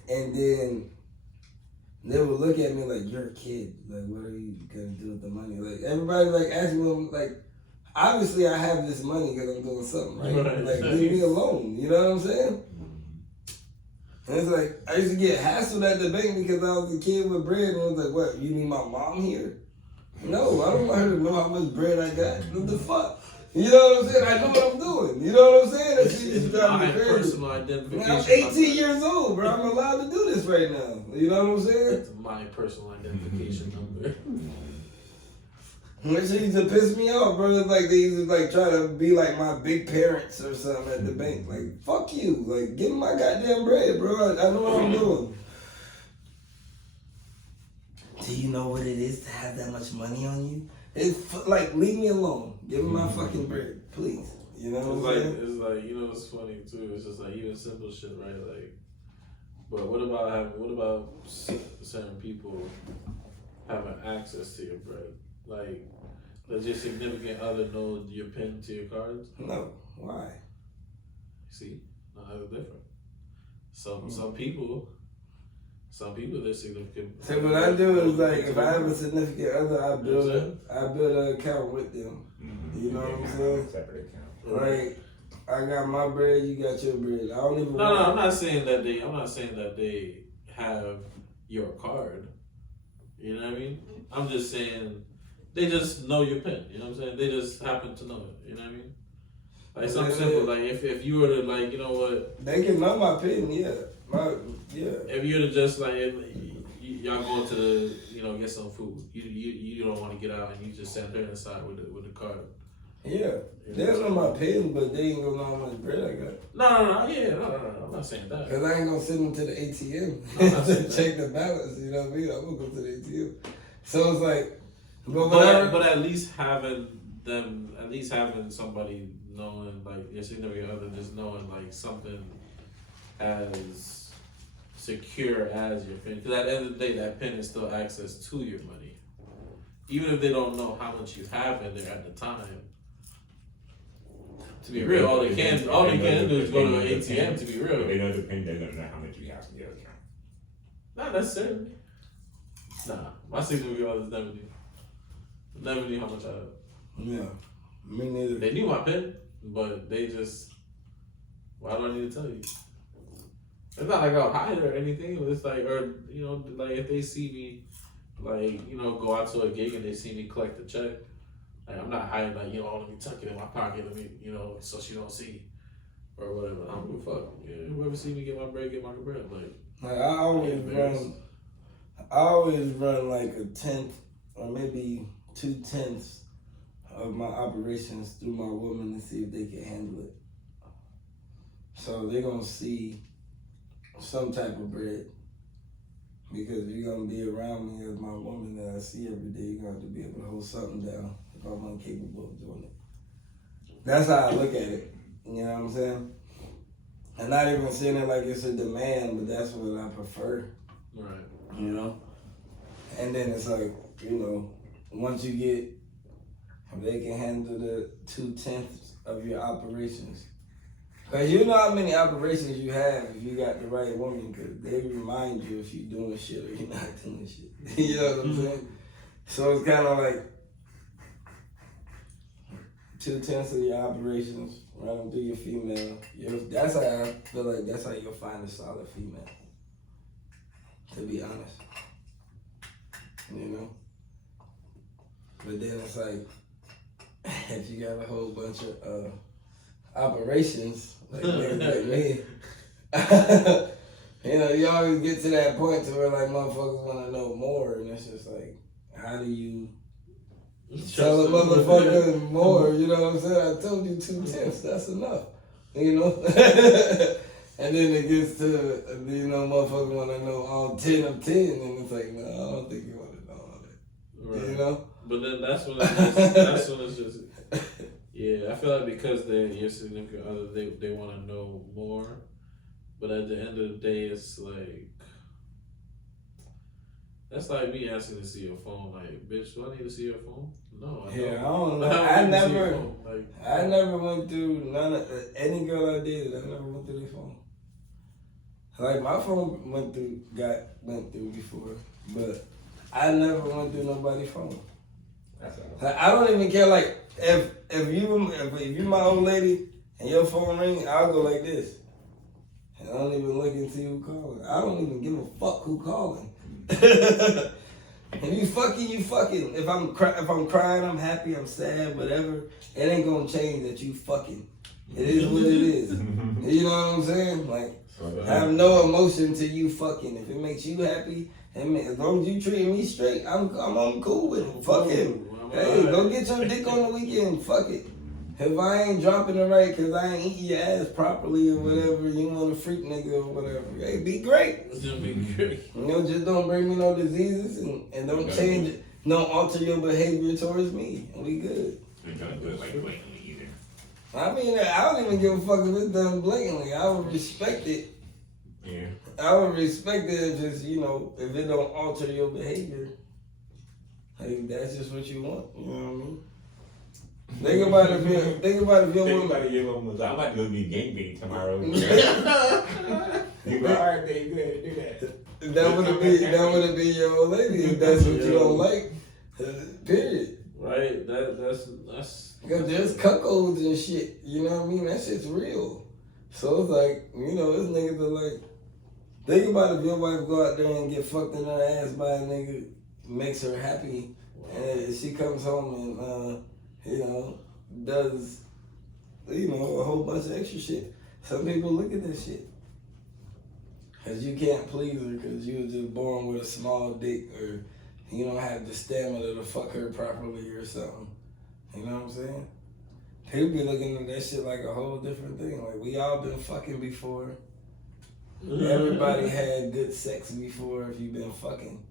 And then they would look at me like, you're a kid. Like, what are you gonna do with the money? Like, everybody like asking me, like, obviously I have this money because I'm doing something, right? Like, leave me alone. You know what I'm saying? And it's like, I used to get hassled at the bank because I was a kid with bread and I was like, what, you need my mom here? No, I don't want her to know how much bread I got. What the fuck? You know what I'm saying? I know what I'm doing. You know what I'm saying? That shit is driving me crazy. Personal identification. I'm 18 years old, bro. I'm allowed to do this right now. You know what I'm saying? That's my personal identification number. That shit used to piss me off, bro. It's like they used to like try to be like my big parents or something at the bank. Like, fuck you. Like, give me my goddamn bread, bro. I know what I'm doing. Do you know what it is to have that much money on you? It's like, leave me alone. Give me my fucking bread, please. You know what I'm saying? It's like, you know what's funny too? It's just like even simple shit, right? Like, but what about certain people having access to your bread? Like, does your significant other know your PIN to your cards? No. Why? See, no, that's different. Some people, their significant. So what I do is like, if I have a significant other, I build an account with them. You know what I'm saying? Separate account. Like, I got my bread, you got your bread. I don't even. No, I'm not saying that they have your card. You know what I mean? I'm just saying they just know your PIN. You know what I'm saying? They just happen to know it. You know what I mean? Like something simple. Like if you were to like, you know what? They can know my PIN, yeah. If you were to just like, y'all going to the, you know, get some food. You don't want to get out and you just sat there inside with the card. Yeah, they don't know my PIN, but they ain't gonna know how much bread I got. No. I'm not saying that. Cause I ain't gonna send them to the ATM to check the balance. You know what I mean? I'm gonna go to the ATM. So it's like, but at least having somebody knowing, like your significant other, just knowing like something as secure as your PIN. Because at the end of the day, that PIN is still access to your money, even if they don't know how much you have in there at the time. To be real, all they can do is go to an ATM. To be real, if they know the PIN, they're gonna know how much you have in your account. Not necessarily. Nah, my significant others never knew how much I had. Yeah, me neither. They knew my PIN, but they just, why do I need to tell you? It's not like I'll hide or anything. It's like, or you know, like if they see me, like you know, go out to a gig and they see me collect the check. Like, I'm not hiding, like, you know, let me tuck it in my pocket, let me, you know, so she don't see, or whatever. I don't give a fuck. Yeah, whoever see me get my bread, Like I always run like 1/10 or maybe 2/10 of my operations through my woman to see if they can handle it. So they're gonna see some type of bread. Because if you're gonna be around me as my woman that I see every day, you're gonna have to be able to hold something down if I'm incapable of doing it. That's how I look at it. You know what I'm saying? I'm not even saying it like it's a demand, but that's what I prefer. Right. You know? And then it's like, you know, once you get, if they can handle the 2/10 of your operations. Because you know how many operations you have if you got the right woman, because they remind you if you're doing shit or you're not doing shit. You know what I'm saying? So it's kind of like 2/10 of your operations, running through your female. That's how I feel like that's how you'll find a solid female. To be honest. You know? But then it's like, if you got a whole bunch of operations like niggas like me. You know, you always get to that point to where like motherfuckers want to know more, and it's just like, how do you tell a motherfucker more? You know what I'm saying? I told you 2 tips, that's enough. You know? And then it gets to, you know, motherfuckers want to know all 10 of 10, and it's like, no, I don't think you want to know all that. Right. You know? But then that's when it's just, yeah, I feel like because they're your significant other, they want to know more. But at the end of the day, it's like, that's like me asking to see your phone. Like, bitch, do I need to see your phone? No, I don't. Yeah, I don't know. I never went through any girl I dated. I never went through their phone. Like my phone went through before, but I never went through nobody's phone. Like, I don't even care. Like if you my old lady and your phone ring, I'll go like this. And I don't even look and see who calling. I don't even give a fuck who calling. If you fucking, you fucking. If I'm crying, I'm happy, I'm sad, whatever. It ain't gonna change that you fucking. It is what it is. You know what I'm saying? Like, I have no emotion to you fucking. If it makes you happy, and as long as you treat me straight, I'm cool with it. Fuck it. Hey, go get your dick on the weekend. Fuck it. If I ain't dropping it right because I ain't eating your ass properly or whatever, you want a freak nigga or whatever, hey, be great. Be great. You know, just don't bring me no diseases and don't change it. Don't alter your behavior towards me. And we good. You don't do it like blatantly either. I mean, I don't even give a fuck if it's done blatantly. I would respect it. Yeah. I would respect it if just, you know, if it don't alter your behavior. Like, that's just what you want. You know what I mean? Think about it if your woman. I'm about to go be gangbang tomorrow. You go, all right, baby, go ahead and do that. That would be your old lady if that's what you don't like. Period. Right. That's. Because there's cuckolds and shit. You know what I mean? That shit's real. So it's like, you know, this niggas are like. Think about if your wife go out there and get fucked in her ass by a nigga, makes her happy, and she comes home and. You know, does, you know, a whole bunch of extra shit. Some people look at that shit. Because you can't please her because you were just born with a small dick or you don't have the stamina to fuck her properly or something. You know what I'm saying? People be looking at that shit like a whole different thing. Like, we all been fucking before. Everybody had good sex before if you've been fucking.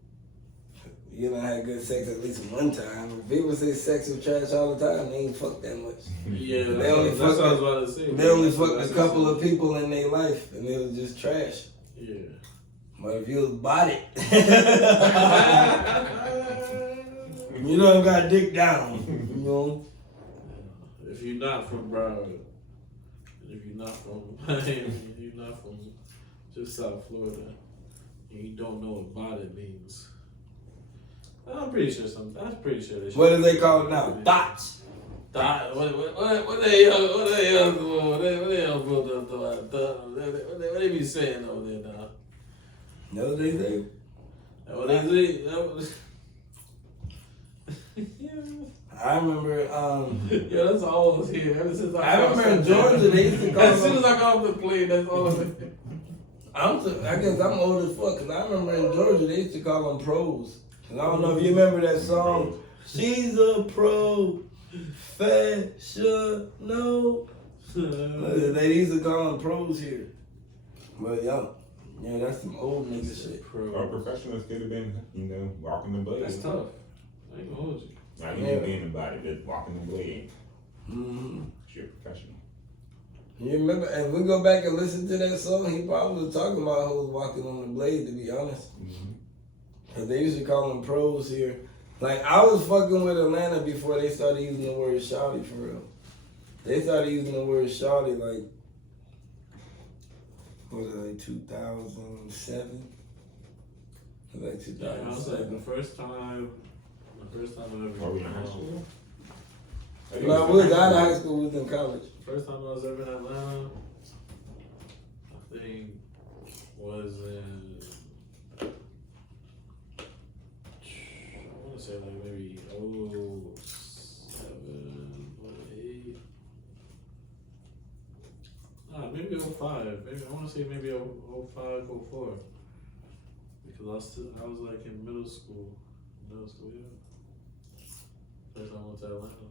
You done had good sex at least one time. If people say sex is trash all the time, they ain't fucked that much. Yeah, they only that's what I was about to say. They only fucked a couple of people in their life, and it was just trash. Yeah. But if you was body, you done got dick down. You know. If you're not from Broward, if you're not from Miami, you're not from just South Florida, and you don't know what body means. I'm pretty sure they should. What do they call it now? Dots. What they be saying over there now? No, they say. What they say? I remember. Yeah, that's all I was here ever since I remember in Georgia they used to call. As soon as I got off the plane, that's all. I guess I'm old as fuck because I remember in Georgia they used to call them pros. And I don't know if you remember that song. She's a professional. They used to call them pros here. But yeah, that's some old nigga shit. Our professionals could have been, you know, walking the blade. That's tough. I ain't gonna hold you. Not even being about it, just walking the blade. Mm-hmm. You're a professional. You remember, and we go back and listen to that song, he probably was talking about who was walking on the blade, to be honest. Mm-hmm. Cause they used to call them pros here. Like, I was fucking with Atlanta before they started using the word shawty for real. They started using the word shawty like, what was it, like 2007? It was like 2007. Yeah, I was like the first time I ever. Are we in high school? No, we was out of high school, we was in college. First time I was ever in Atlanta, I think, was in. I want to say like maybe 07, 08. maybe 05. Maybe I want to say maybe 05, 04. Because I was like in middle school. Yeah. First time I went to Atlanta.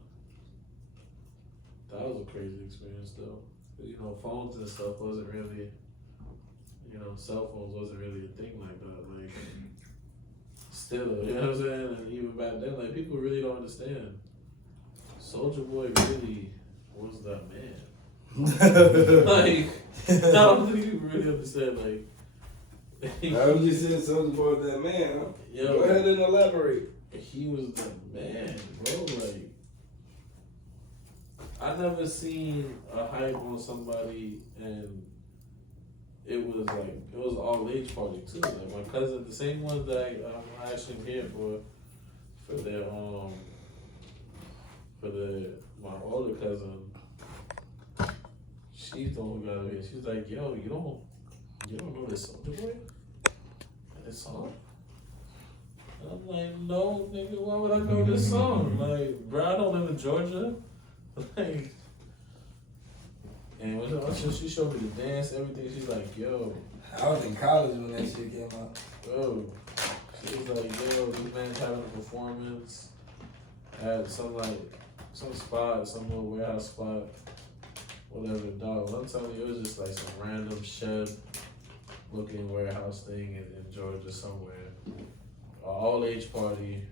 That was a crazy experience though. You know, phones and stuff wasn't really, you know, cell phones wasn't really a thing like that. Like, still, you know what I'm saying? And even back then, like, people really don't understand. Soulja Boy really was that man. Like, I don't think people really understand, like. I was just saying Soulja Boy was that man, huh? Yo, go ahead and elaborate. He was the man, bro. Like, I never seen a hype on somebody and it was all age party too. Like my cousin, the same one that I actually am here for my older cousin. She's the one who got it. She's like, yo, you don't know this Soulja Boy? And this song? And I'm like, no, nigga, why would I know this song? Like, bro, I don't live in Georgia. Like, and when she showed me the dance, everything, she's like, yo. I was in college when that shit came out. Bro, she was like, yo, this man's having a performance at some spot, some little warehouse spot, whatever, dog. I'm telling you, it was just like some random shed looking warehouse thing in Georgia somewhere. All age party.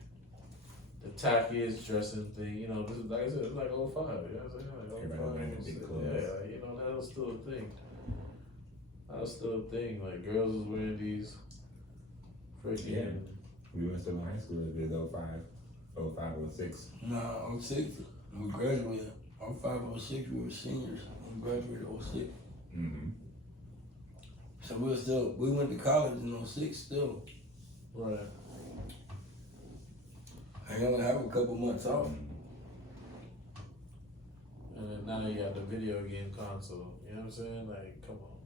The tackiest dressing thing, you know, this is, like I said, it's like 05, you know what I'm saying? Like 05, Everybody wearing big clothes. yeah, you know, that was still a thing. That was still a thing, like girls was wearing these freaking... Yeah. We were still in high school, it was 05, 06. No, 06, we graduated. 05, 06, we were seniors. We graduated 06. Mm-hmm. So we went to college in 06 still. Right. I only have a couple months off. And then now you got the video game console. You know what I'm saying? Like, come on,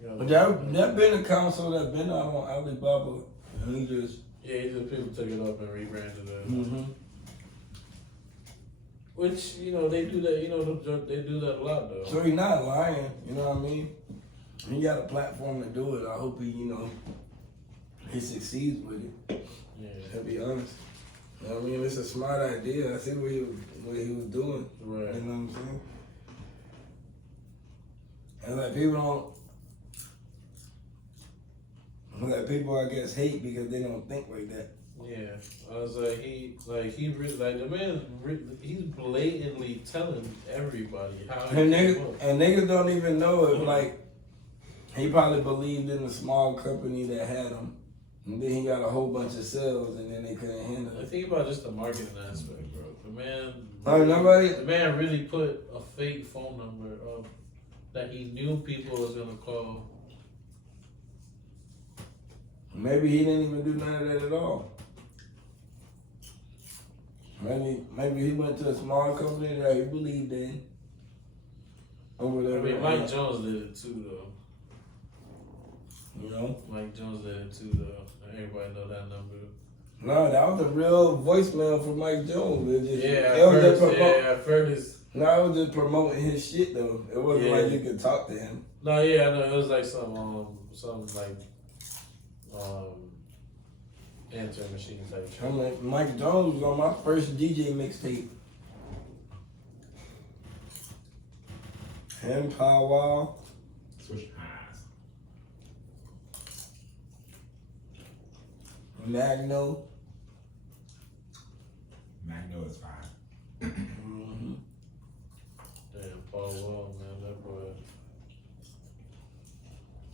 bro. But that been a console that's been out on Alibaba. And he just... Yeah, people took it up and rebranded it. Mm-hmm. Which, you know, they do that, you know, they do that a lot, though. So he's not lying, you know what I mean? He got a platform to do it. I hope he succeeds with it. Yeah. To be honest. You know what I mean? It's a smart idea. I see what he was doing. Right. You know what I'm saying? And like people I guess hate because they don't think like that. Yeah, I was like, he really, like the man, he's blatantly telling everybody how. And niggas don't even know it. Like he probably believed in a small company that had him, and then he got a whole bunch of sales, and then they couldn't handle it. Think about just the marketing aspect, bro. The man really put a fake phone number up that he knew people was gonna call. Maybe he didn't even do none of that at all. Maybe he went to a small company that he believed in. Or whatever. I mean, Mike Jones did it too, though. You know? Mike Jones did it too, though. Everybody know that number. No, that was a real voicemail from Mike Jones. I've heard his. No, it was just promoting his shit, though. It wasn't like you could talk to him. No, yeah, I know. It was like some answering machine type shit. I'm like, Mike Jones was on my first DJ mixtape. Him, Powwow. Switch eyes. Magno. Magno is fine. Mm-hmm. Damn, Paul Wall, man, that boy.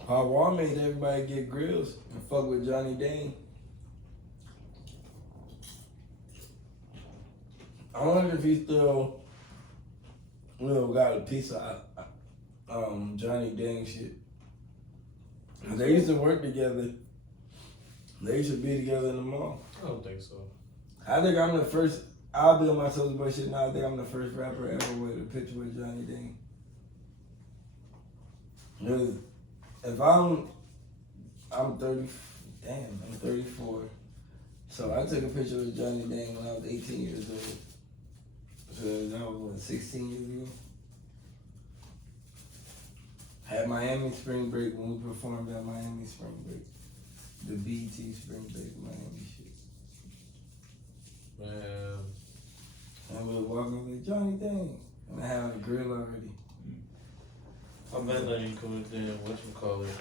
Powwow made everybody get grills and fuck with Johnny Dane. I wonder if he still, got a piece of Johnny Dang shit. They used to work together. They used to be together in the mall. I don't think so. I think I'm the first. I'll be on my social boy shit now. I think I'm the first rapper ever with a picture with Johnny Dang. If I'm 30. Damn, I'm 34. So I took a picture with Johnny Dang when I was 18 years old. So that was 16 years ago. At Miami Spring Break, when we performed at Miami Spring Break. The BT Spring Break Miami shit. Man. And we were walking with Johnny Dang. And I had a grill already. I met that you could then whatchamacallit.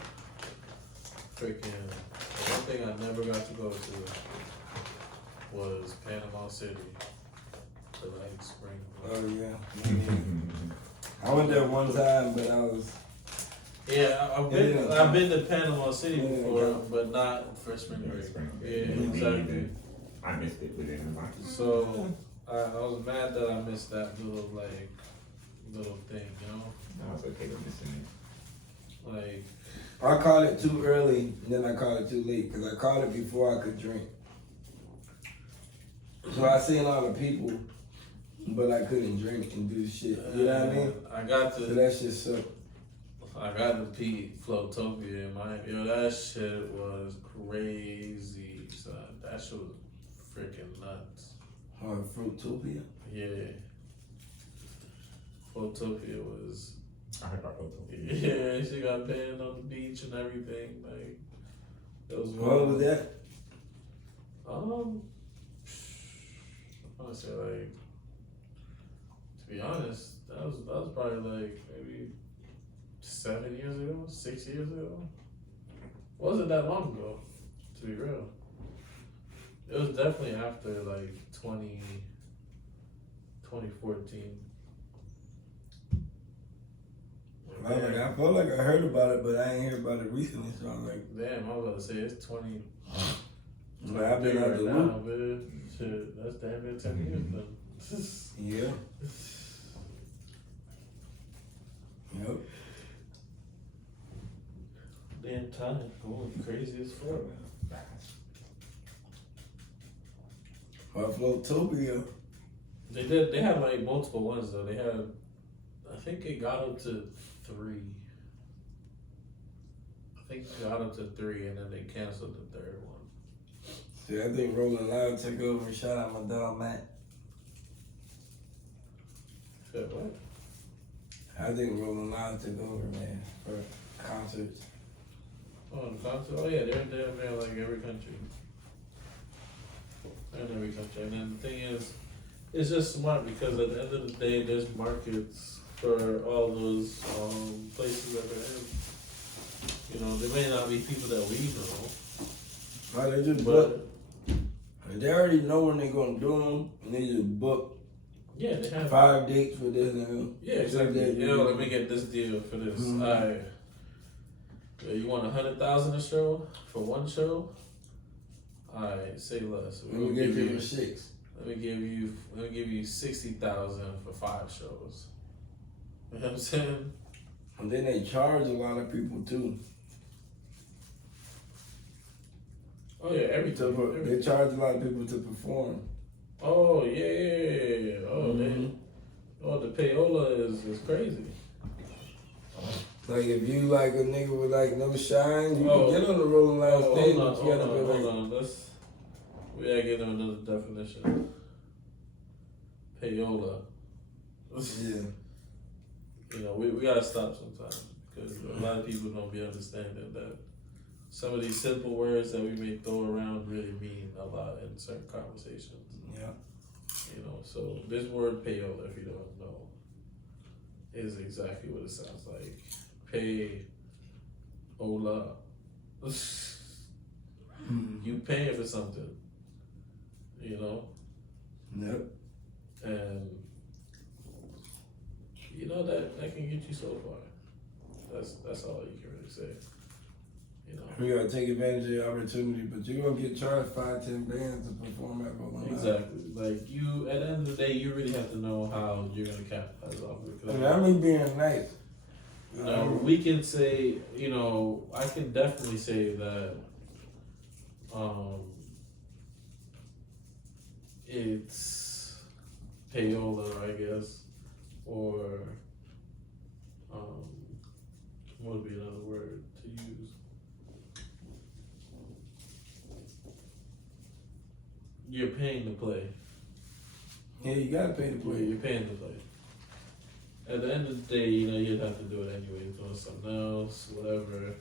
Freaking one thing I never got to go to was Panama City. The like spring. Oh yeah. I went there one time, but I was. Yeah, I've been to Panama City before, but not for spring break. Yeah, exactly. I missed it within a month. So I was mad that I missed that little thing, you know? I was okay with missing it. Like I caught it too early, and then I caught it too late because I caught it before I could drink. So I seen all the people, but I couldn't drink and do shit. You know what I mean? I got to. So that shit sucked. I got to Pete Flotopia in Miami. Yo, that shit was crazy, son. That shit was freaking nuts. Fruitopia? Yeah. Flotopia was. I heard about Oto. Yeah, she got banned on the beach and everything. Like, it was. What was that? I want to say like. To be honest, that was probably like maybe 7 years ago, 6 years ago. Wasn't that long ago, to be real. It was definitely after like 2014. I felt like I heard about it, but I ain't heard about it recently, so I was like, damn, I was about to say it's 20. Like, I've been out the now, loop. man. Shit, that's damn near 10 years then. Yeah. Yep. Damn time going crazy as fuck. Flotopia. They had like multiple ones though. They had, I think it got up to 3. I think it got up to 3 and then they canceled the third one. See, I think Rolling Loud took over. Shout out my dog, Matt. Shit, what? I think Rolling Loud took over, man, for concerts. Oh, the concert? Oh yeah, they're there like every country. They're in every country. And then the thing is, it's just smart because at the end of the day, there's markets for all those places that they're in. You know, there may not be people that we know. Right, they just book. They already know when they're gonna do them, and they just book. Yeah, they have 5 dates for this and yeah, exactly. Yo, let me get this deal for this. Mm-hmm. Alright. You want 100,000 a show for one show? Alright, say less. Let me get you 6. Let me give you 60,000 for 5 shows. You know what I'm saying? And then they charge a lot of people too. Oh yeah, everything. They charge a lot of people to perform. Oh yeah. Oh the payola is crazy. Like if you like a nigga with like no shine, you can get on the Rolling Loud stage, but you gotta be like. Hold on. We gotta get another definition. Payola. Yeah. You know, we gotta stop sometimes because a lot of people don't be understanding that some of these simple words that we may throw around really mean a lot in certain conversations. Yeah. You know, so this word payola, if you don't know, is exactly what it sounds like. Payola. You paying for something. You know? Yep. And you know that can get you so far. That's all you can really say. You know. You gotta take advantage of your opportunity, but you're gonna get charged 5-10 bands to perform at Rolling Loud. Exactly. Like you, at the end of the day, you really have to know how you're gonna capitalize off of it. I mean being nice. You know, we can say, you know, I can definitely say that it's payola, I guess, or what would be another word to use? You're paying to play. Yeah, you gotta pay to play. You're paying to play. at the end of the day, you know, you'd have to do it anyway, doing something else, whatever.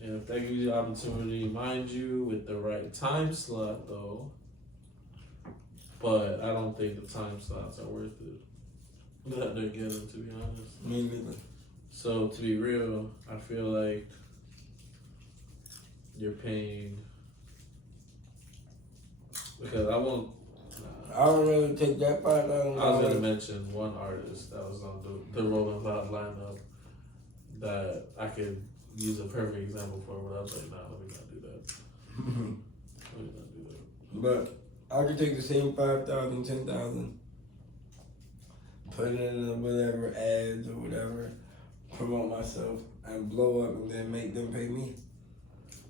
And if that gives you the opportunity, mind you, with the right time slot though. But I don't think the time slots are worth it that they're getting, to be honest. Me neither. So to be real, I feel like you're paying because I won't. I don't really take that part. I was gonna mention one artist that was on the Rolling Loud lineup that I could use a perfect example for, but I was like, nah, let me not do that. Let me not do that. But I could take the same 5,000, 10,000, put it in whatever ads or whatever, promote myself and blow up, and then make them pay me.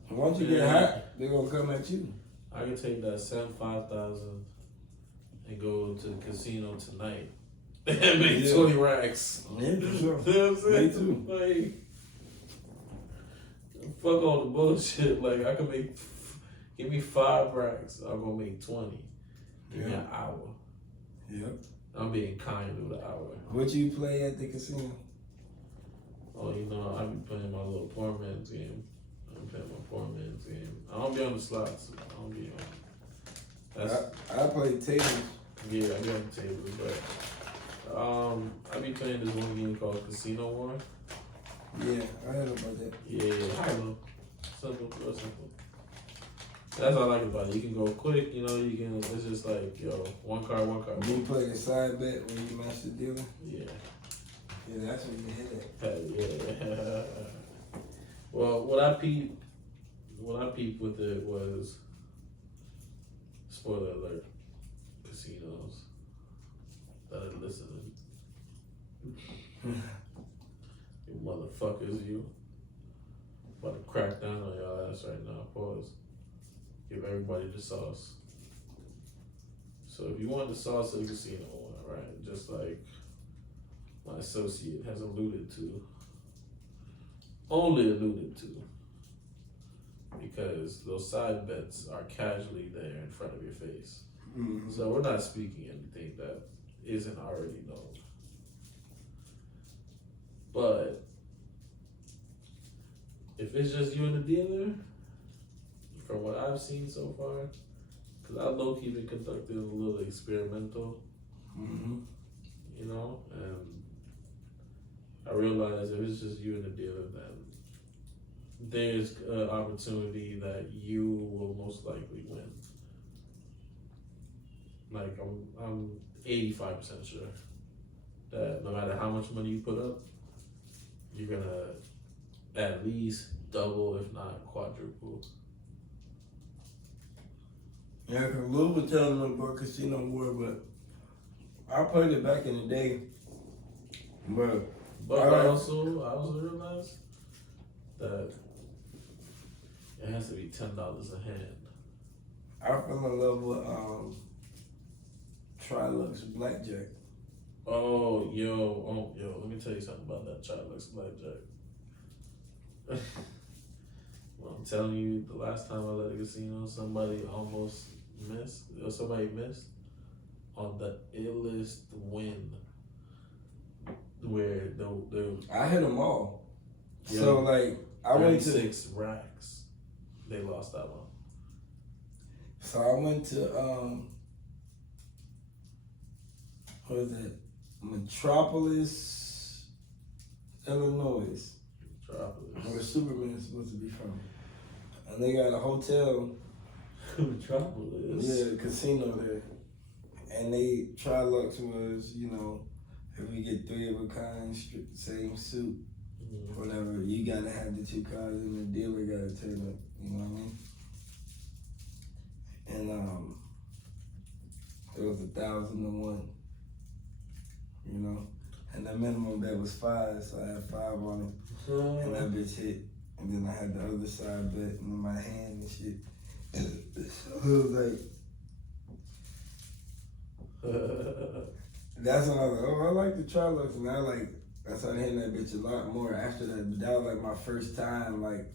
And once you get hot, they're gonna come at you. I could take that same 5,000 and go to the casino tonight and make 20 racks. Yeah, for sure. You know what I'm saying? Me too. Like, fuck all the bullshit. Like, I could make, give me 5 racks, I'm gonna make 20. Give me an hour. Yep. I'm being kind with an hour. What you play at the casino? Oh, you know, I be playing my little poor man's game. I'm playing my poor man's game. I don't be on the slots. I don't be on. I play tables. Yeah, I be on the table, but I be playing this one game called Casino War. Yeah, I heard about that. Yeah, I don't know. Simple, real simple. That's all I like about it. You can go quick, you know, you can, it's just like, yo, one card. Do you play the side bet when you match the dealer? Yeah. Yeah, that's when you hit it. Yeah. Well, what I peeped with it was, spoiler alert, casinos that are listening. You motherfuckers, you. About to crack down on y'all ass right now. Pause. Give everybody the sauce. So if you want the sauce of the casino one, right? Just like my associate has only alluded to, because those side bets are casually there in front of your face. Mm-hmm. So we're not speaking anything that isn't already known. But if it's just you and the dealer, from what I've seen so far, because I low-key been conducting a little experimental, you know, and I realized if it's just you and the dealer, then there's an opportunity that you will most likely win. Like, I'm 85% sure that no matter how much money you put up, you're gonna at least double, if not quadruple. Yeah, because Lou was telling me about Casino War, but I played it back in the day. But I also realized that it has to be $10 a hand. I fell in love with Trilux Blackjack. Oh, yo, let me tell you something about that Trilux Blackjack. Well, I'm telling you, the last time I left a casino, somebody almost missed, or somebody missed on the illest win. Where the I hit them all. Yeah. So, like, I went to 36 racks. They lost that one. So I went to what is it? Metropolis, Illinois. Where Superman is supposed to be from. And they got a hotel. Metropolis. Yeah, casino there. And they Trilux was, you know, if we get 3 of a kind, same suit, whatever, you gotta have the 2 cards and the dealer gotta turn up, you know what I mean? And it was 1,000-1, you know? And the minimum bet was 5, so I had 5 on it. And that bitch hit. And then I had the other side bet in my hand and shit. So it was like, that's when I was like, oh, I like the Trilux. And I started hitting that bitch a lot more after that. But that was like my first time, like,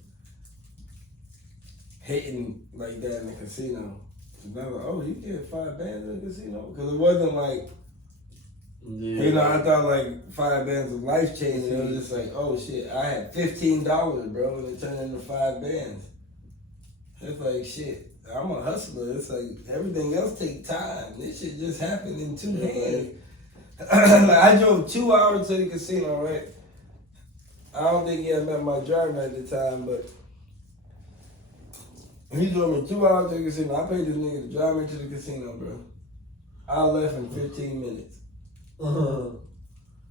hitting like that in the casino. And I was like, oh, you get 5 bands in the casino? Because it wasn't like Yeah. You know, I thought like 5 bands was life changing. It was just like, oh shit, I had $15, bro, and it turned into 5 bands. It's like shit. I'm a hustler. It's like everything else take time. This shit just happened in 2 hands. Like I drove 2 hours to the casino, right? I don't think he had met my driver at the time, but he drove me 2 hours to the casino. I paid this nigga to drive me to the casino, bro. I left in 15 minutes.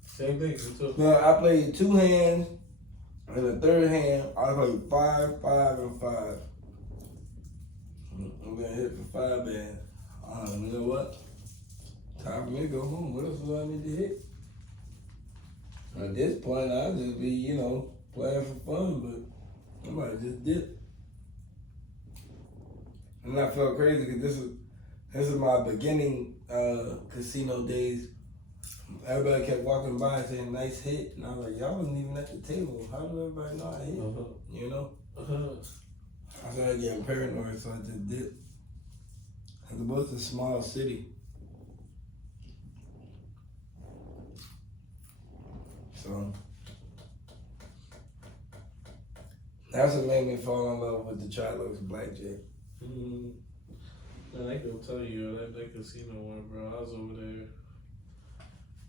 Same thing. Me too. No, I played 2 hands, and the third hand, I played 5, 5, and 5. I'm gonna hit for 5 bands. You know what? Time for me to go home. What else do I need to hit? At this point, I'll just be, you know, playing for fun, but I might just dip. And I felt crazy because this is my beginning casino days. Everybody kept walking by and saying, nice hit. And I was like, y'all wasn't even at the table. How do everybody know I hit? You know? I started getting paranoid, so I just dipped. Because it was a small city. So, that's what made me fall in love with the Tri-Lux Blackjack. Man, I can tell you that casino one, bro. I was over there.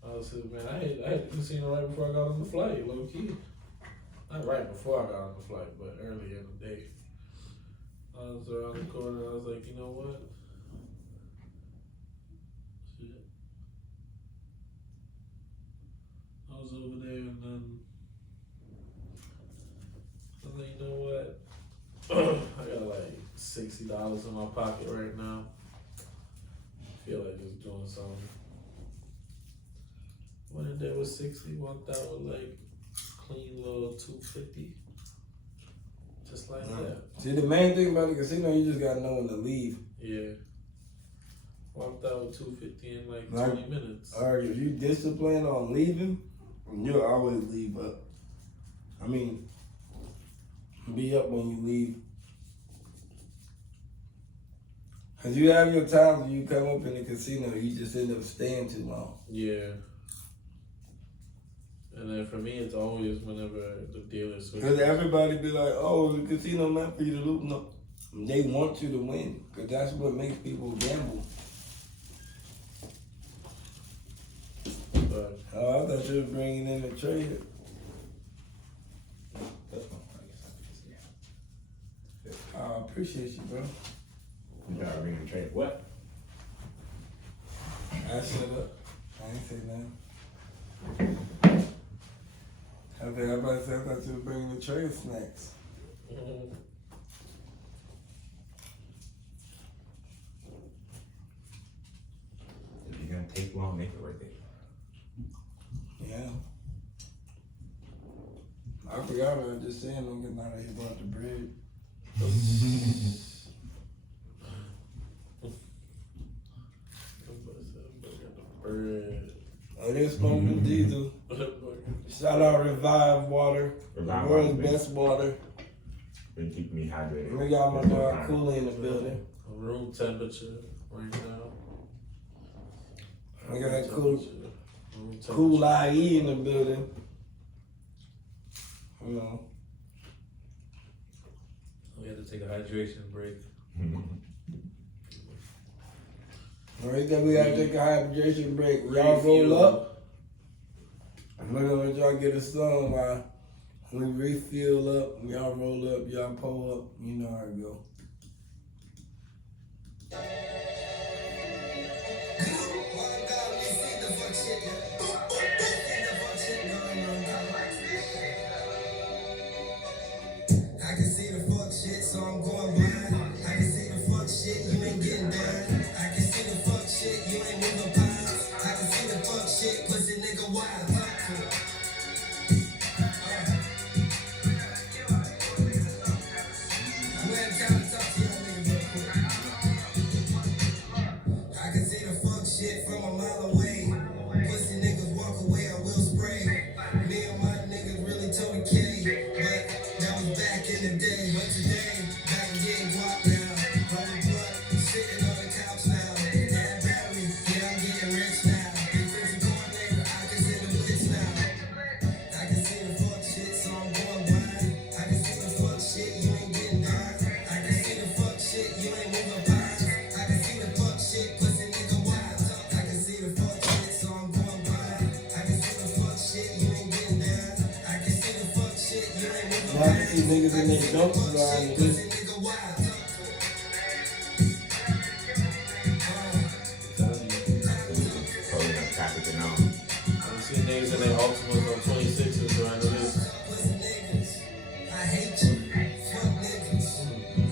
I was man, I hit the casino right before I got on the flight, low key. Not right before I got on the flight, but early in the day. I was around the corner. I was like, you know what? Shit. I was over there, and then I was like, you know what? I got like $60 in my pocket right now. I feel like just doing something. Went in there with 60, walked out with like clean little 250. Just like that. See, the main thing about the casino, you just gotta know when to leave. Yeah. Walked out with 250 in like 20 minutes. Alright, if you disciplined on leaving, you'll always leave up. I mean, be up when you leave. Cause you have your times when you come up in the casino, you just end up staying too long. Yeah. And then for me, it's always whenever the dealer switches. Cause everybody be like, oh, the casino meant for you to lose. No, they want you to win. Cause that's what makes people gamble. But, Oh, I thought you were bringing in the trade. That's my point. I guess I I appreciate you, bro. You gotta bring the trade. What? I shut up. I ain't say nothing. I think I about to say I thought you were bringing the tray of snacks. If you're gonna take long, make it worth it. Yeah. I forgot what I was just saying. I'm getting out of here about the bread. bread. Oh, they're smoking diesel. Shout out Revive Water. Revive The world's Water, best water. Been keeping me hydrated. We got my dog Koolie in the building. Room temperature right now. We got Room Cool IE in the building. You know. We had to take a hydration break. Right there, we gotta take a hydration break. Y'all roll up. I'm gonna let y'all get us done while we refill up. Y'all roll up, y'all pull up. You know how it go. I can see the fuck shit, so I'm going blind. I can see the fuck shit, you ain't getting done. I can see the fuck shit, you ain't moving pies. I can see the fuck shit, pussy nigga wild. I'm gonna talk to y'all niggas real quick. niggas in their dunks line to this. I've seen niggas in their Ultimas on 26s around this.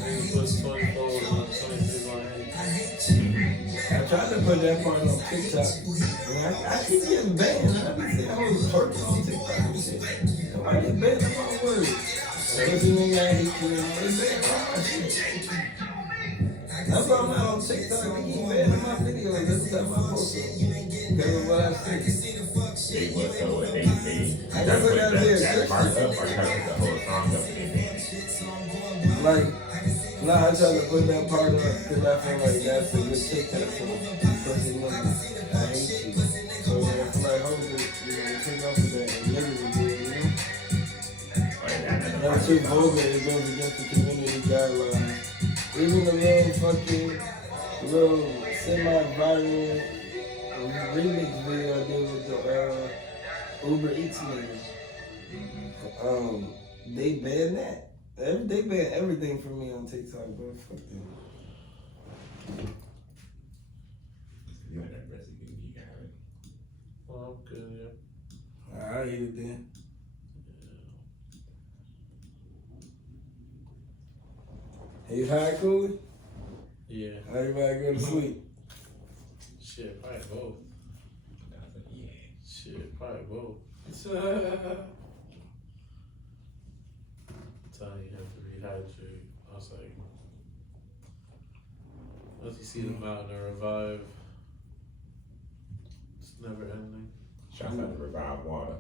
Niggas puts 24s on 26 on 8. I tried to put that part on TikTok. I keep getting banned. I be saying I was twerking on TikTok and shit. Nobody get banned on my words. Because you nigga ain't hate you. They saying wrong shit. That's why I'm not on TikTok. They keep banning my videos every time I post them. Because of what I say. They was so what they I guess I gotta be a that part Christian. up or try to put the whole song up again. Like, nah, I try to put that part up because I feel like that's a good TikTok for pussy niggas. I hate you. So I feel like, hold it, take off of that and niggas will do it, you know? That's too vulgar, it goes against the community guidelines. Even the little semi-viral remix video I did with the Uber Eats nigga. They banned that. They banned everything from me on TikTok, bro. Fuck them. You had that recipe, you got it. Well, I'm good, yeah. I'll eat it then. You high, Koolie? Yeah. Everybody go to sleep. Shit, probably both. Yeah. Shit, probably both. Telling you have to rehydrate. I was like, once you see the mountain revive, it's never ending. Shout out to Revive Water.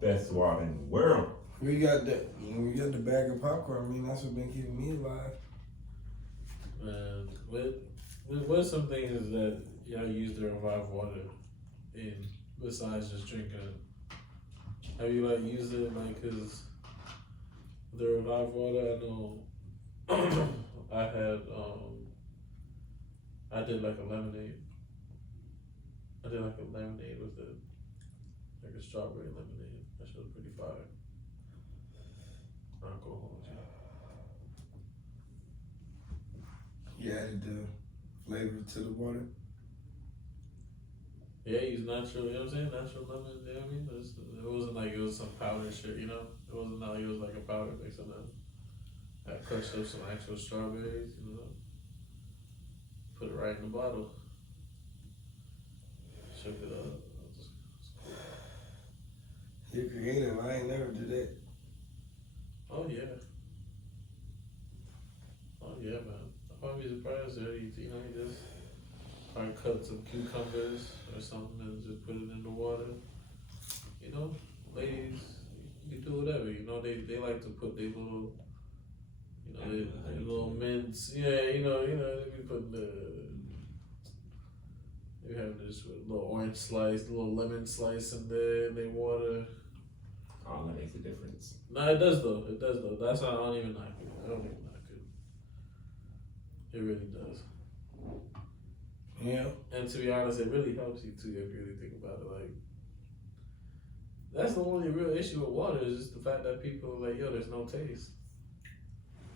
Best water in the world. We got the bag of popcorn. I mean, that's what been keeping me alive. Man, what some things that y'all use the Revive water in besides just drinking it? Have you like used it like cause the Revive water? I know I had I did like a lemonade. I did like a lemonade with it, like a strawberry lemonade. That shit was pretty fire. Alcohol. You added the flavor to the water. Yeah, use natural, you know what I'm saying? Natural lemon, you know what I mean? It wasn't like it was some powder shit, you know? It wasn't like it was like a powder mix of that. I crushed up some actual strawberries, you know? Put it right in the bottle. Shook it up. You're creative. I ain't never do that. Oh, yeah. Oh, yeah, man. I wouldn't be surprised that you know, you just probably cut some cucumbers or something and just put it in the water. You know, ladies, you do whatever. You know, they like to put their little, you know, their little mints. Yeah, you know, they be putting they have this little orange slice, little lemon slice in there, in their water. All that makes a difference. No, it does though. It does though. That's how I don't even knock it. I don't even knock it. It really does. Yeah. And to be honest, it really helps you too if you really think about it. Like, that's the only real issue with water is just the fact that people are like, yo, there's no taste.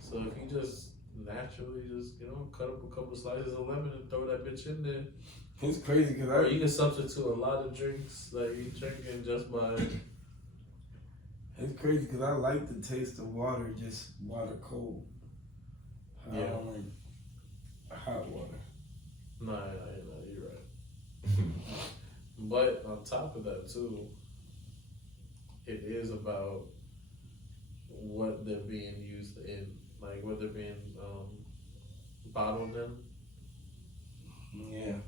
So if you just naturally just, cut up a couple slices of lemon and throw that bitch in there. It's crazy because you can substitute a lot of drinks that you drinking just by. It's crazy because I like the taste of water, just water cold. I don't like hot water. Nah, you're right. But on top of that too, it is about what they're being used in, like what they're being bottled in. Yeah.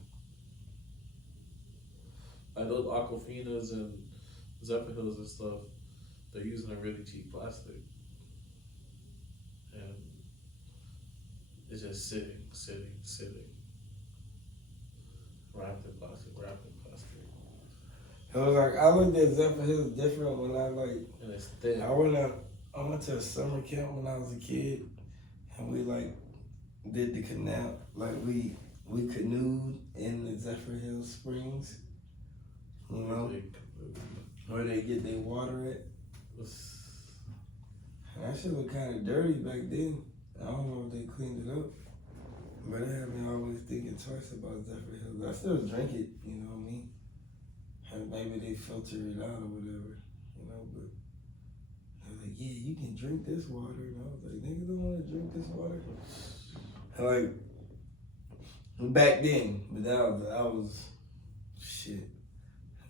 Like those Aquafinas and Zephyrhills and stuff, they're using a really cheap plastic. And it's just sitting. Wrapped in plastic. It was like, I looked at Zephyrhills different when and it's thin. I went to a summer camp when I was a kid, and we did the canal, we canoed in the Zephyrhills Springs, where they get their water at. That shit was kind of dirty back then. I don't know if they cleaned it up. But it had me always thinking twice about Zephyr Hills. I still drink it, you know what I mean? And maybe they filter it out or whatever, you know, but they're like, yeah, you can drink this water. And I was like, niggas don't want to drink this water. And like, back then, but I was shit,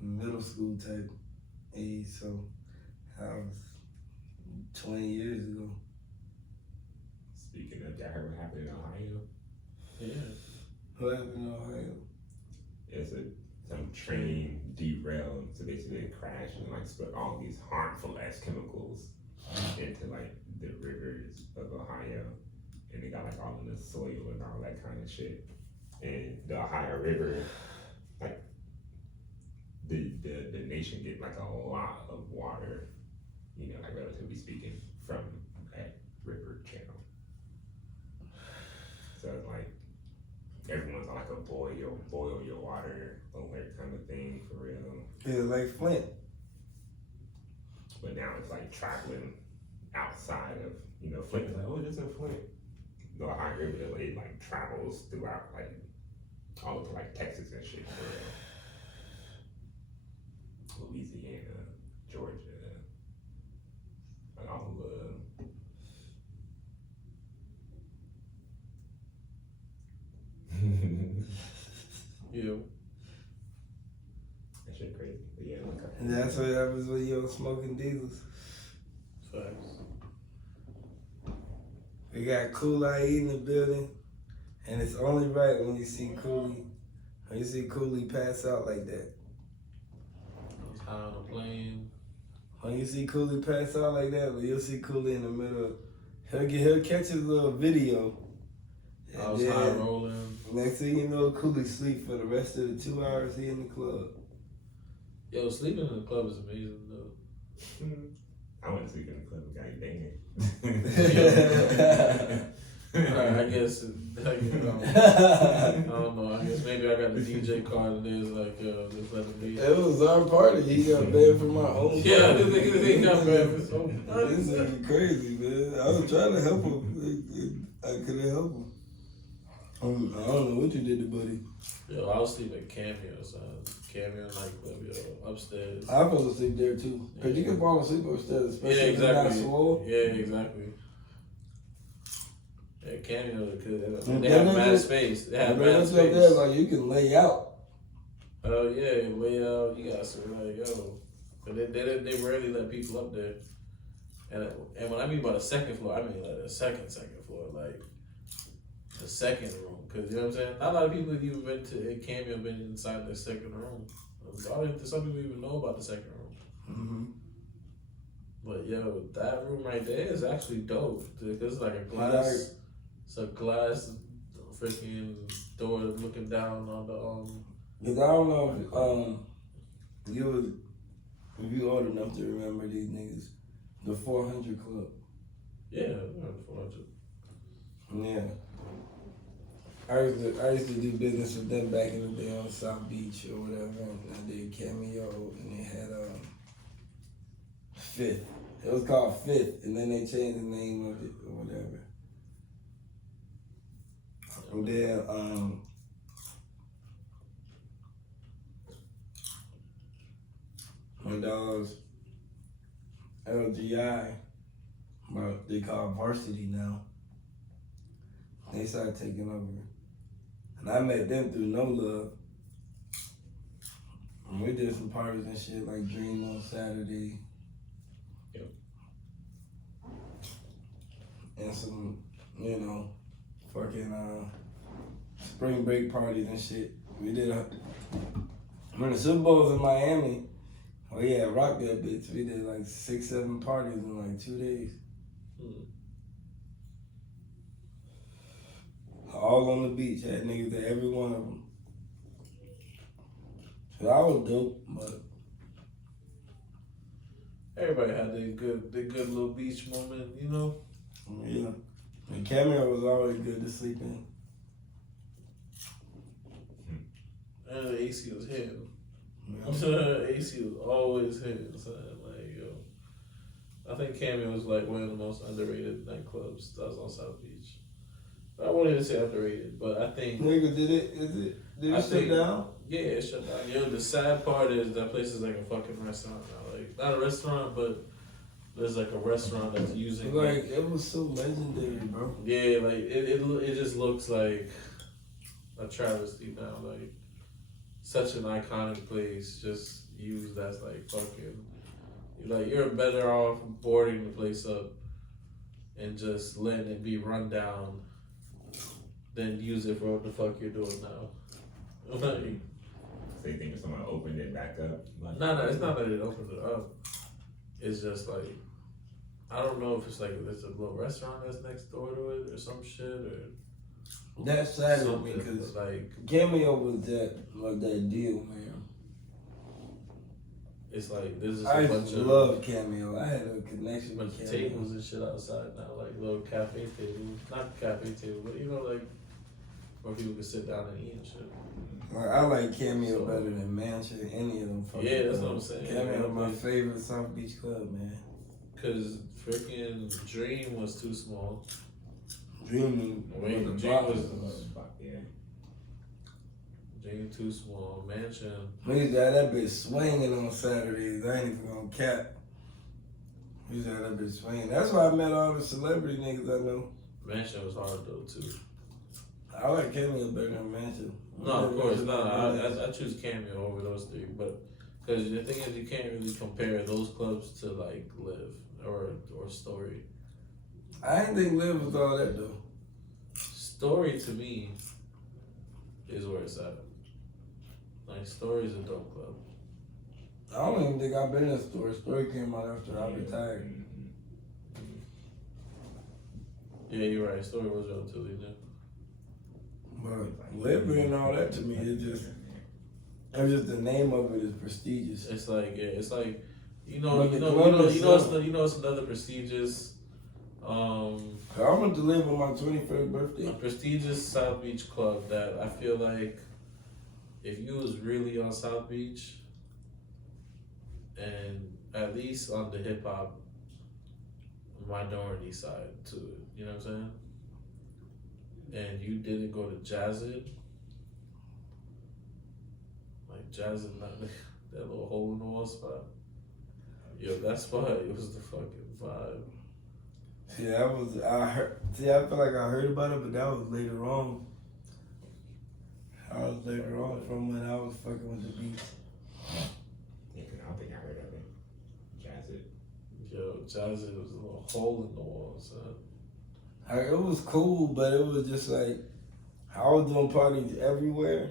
middle school type age, so I was 20 years ago. Speaking of that, I heard what happened in Ohio. Yeah. What happened in Ohio? It's some train derailed, so basically it crashed and like split all these harmful ass chemicals into like the rivers of Ohio, and they got like all in the soil and all that kind of shit. And the Ohio River, like the nation get like a lot of water, you know, like relatively speaking, from that river channel. So it's like everyone's on like a boil your water alert kind of thing for real. Yeah, like Flint. But now it's like traveling outside of, you know, Flint is like, oh, just in Flint. The Ohio River, it like travels throughout like all over like Texas and shit for real. Louisiana, Georgia, like all of Yeah. that shit crazy. But yeah, look up. And that's what happens when you're smoking diesels. Facts. We got Koolie in the building, and it's only right when you see Koolie pass out like that. I was high on a plane. When you see Koolie pass out like that, you'll see Koolie in the middle. He'll catch his little video. I was high rolling. Next thing you know, Koolie sleep for the rest of the 2 hours he in the club. Yo, sleeping in the club is amazing though. I went to sleep in the club with guy banging. Alright, I guess I don't know. I guess maybe I got the DJ card and there's like, just let him be. It was our party. He got banned from our own party. Yeah, this nigga got banned from his own party. This is crazy, man. I was trying to help him. I couldn't help him. I don't know what you did to Buddy. Yo, I was sleeping at Cameo, son. Cameo nightclub, yo, upstairs. I fell asleep there too. Cause you can fall asleep upstairs, especially Yeah, if you're not exactly. swole. Yeah, exactly. Yeah, Cameo, cause they have mad space. They have mad Up space. there, like you can lay out. Oh yeah, way out. You got some like yo, but they rarely let people up there. And when I mean by the second floor, I mean like the second floor, like the second room. Cause you know what I'm saying. Not a lot of people have even been to Cameo, been inside the second room. Some people even know about the second room. Mm-hmm. But yo, that room right there is actually dope. Cause it's like a glass. It's a glass freaking door looking down on the Cause I don't know if you old enough to remember these niggas, the 400 Club. Yeah, 400. Yeah. I used to do business with them back in the day on South Beach or whatever, and I did Cameo, and they had Fifth. It was called Fifth, and then they changed the name of it or whatever. And then my dogs LGI, but they call Varsity now. They started taking over. And I met them through No Love. And we did some parties and shit like Dream on Saturday. Yep. And some, you know, fucking spring break parties and shit. We did when the Super Bowl was in Miami, oh yeah, rock that bitch. We did like 6-7 parties in like 2 days. All on the beach, had niggas at every one of them. So I was dope, but Everybody had their good little beach moment, you know. yeah. And Cameo was always good to sleep in. And the AC was hitting. Yeah. AC was always hitting. So like, yo, I think Cameo is like one of the most underrated nightclubs that was on South Beach. I won't even say underrated, but I think. Nigga, did it shut down? Yeah, it shut down. Yo, the sad part is that place is like a fucking restaurant now. Like, not a restaurant, but there's like a restaurant that's using. Like, it was so legendary, bro. Yeah, like, it just looks like a travesty now. Like, such an iconic place just used as like fucking. Like, you're better off boarding the place up and just letting it be run down than use it for what the fuck you're doing now. Like, So you think if someone opened it back up? Like, no, it's not that it opened it up. It's just like, I don't know if it's like there's a little restaurant that's next door to it or some shit or That's sad with something. me because Like, Cameo was that deal, man. it's like there's just I a bunch of love Cameo. I had a connection bunch with of Cameo. tables and shit outside now, like little cafe tables. Not cafe table, but you know, like where people can sit down and eat and shit. Like, I like Cameo better than Mansion, any of them. Yeah, that's what I'm saying. Cameo Yeah, my favorite South Beach club, man. Cause freaking Dream was too small. Dream Wait, was the Dream bottom. was yeah. Dream too small. Mansion. We used to have that bitch swinging on Saturdays. I ain't even gonna cap. We used to have that bitch swinging. That's why I met all the celebrity niggas I know. Mansion was hard though too. I like Cameo better than Mansion. No, of course not. I choose Cameo over those three, but because the thing is, you can't really compare those clubs to like Live or Story. I didn't think Live was all that though. Story to me is where it's at. Like, Story is a dope club. I don't even think I've been in a Story. Story came out after I retired. Yeah, you're right. Story was relatively new. But Live and all that to me, it's just the name of it is prestigious. It's like, yeah, it's like, But the club it's another prestigious, I went to Live on my 21st birthday. a prestigious South Beach club that I feel like if you was really on South Beach and at least on the hip hop minority side to it, you know what I'm saying? And you didn't go to Jazzit, like Jazzit, not that little hole in the wall spot. Yo, that spot, it was the fucking vibe. I feel like I heard about it, but that was later on. I was later on from when I was fucking with the beats. Yeah, 'cause I don't think I heard of it. Jazzit. Yo, Jazzit was a little hole in the wall, son. It was cool, but it was just like I was doing parties everywhere,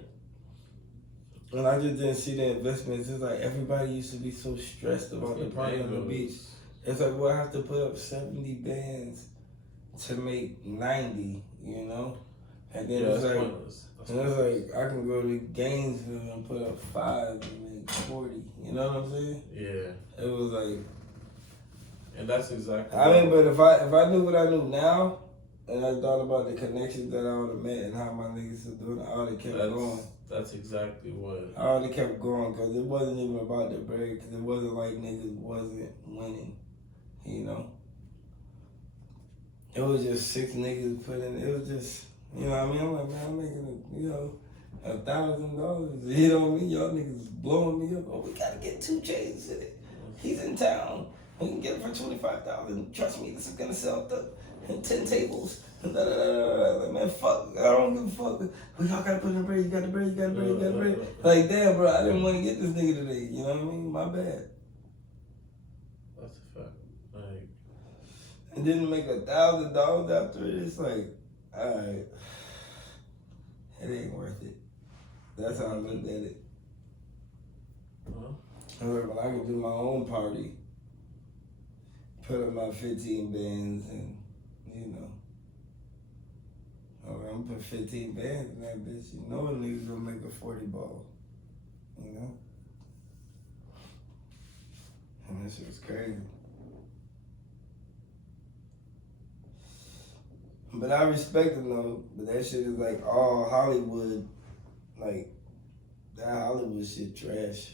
and I just didn't see the investments. It's like everybody used to be so stressed about the party on the beach. It's like, well, I have to put up 70 bands to make 90, you know? And then it's like, I can go to Gainesville and put up 5 and make 40. You know what I'm saying? Yeah. It was like, and that's exactly. I mean, but if I knew what I knew now, and I thought about the connections that I would have met and how my niggas are doing, I would have kept going. That's exactly what. I would have kept going because it wasn't even about the break. Because it wasn't like niggas wasn't winning. You know, it was just 6 niggas put in. It was just, you know what I mean? I'm like, man, I'm making $1,000. You know what I mean? Y'all niggas blowing me up. Oh, we gotta get 2 J's in it. He's in town. We can get it for $25,000. Trust me, this is gonna sell 10 tables. Like, man, fuck. I don't give a fuck. We all gotta put in bread. You got the bread. You got the bread. You got the bread. Like, damn, bro, I didn't want to get this nigga today. You know what I mean? My bad. That's a fact. Like, And then make $1,000 after it. It's like, alright, it ain't worth it. That's how I looked at it. I was like, I can do my own party, put up my 15 bands, and you know, I'm gonna put 15 bands in that bitch. You know, a nigga's gonna make a 40 ball. You know, and that shit was crazy. But I respect them though. But that shit is like all Hollywood, like that Hollywood shit trash.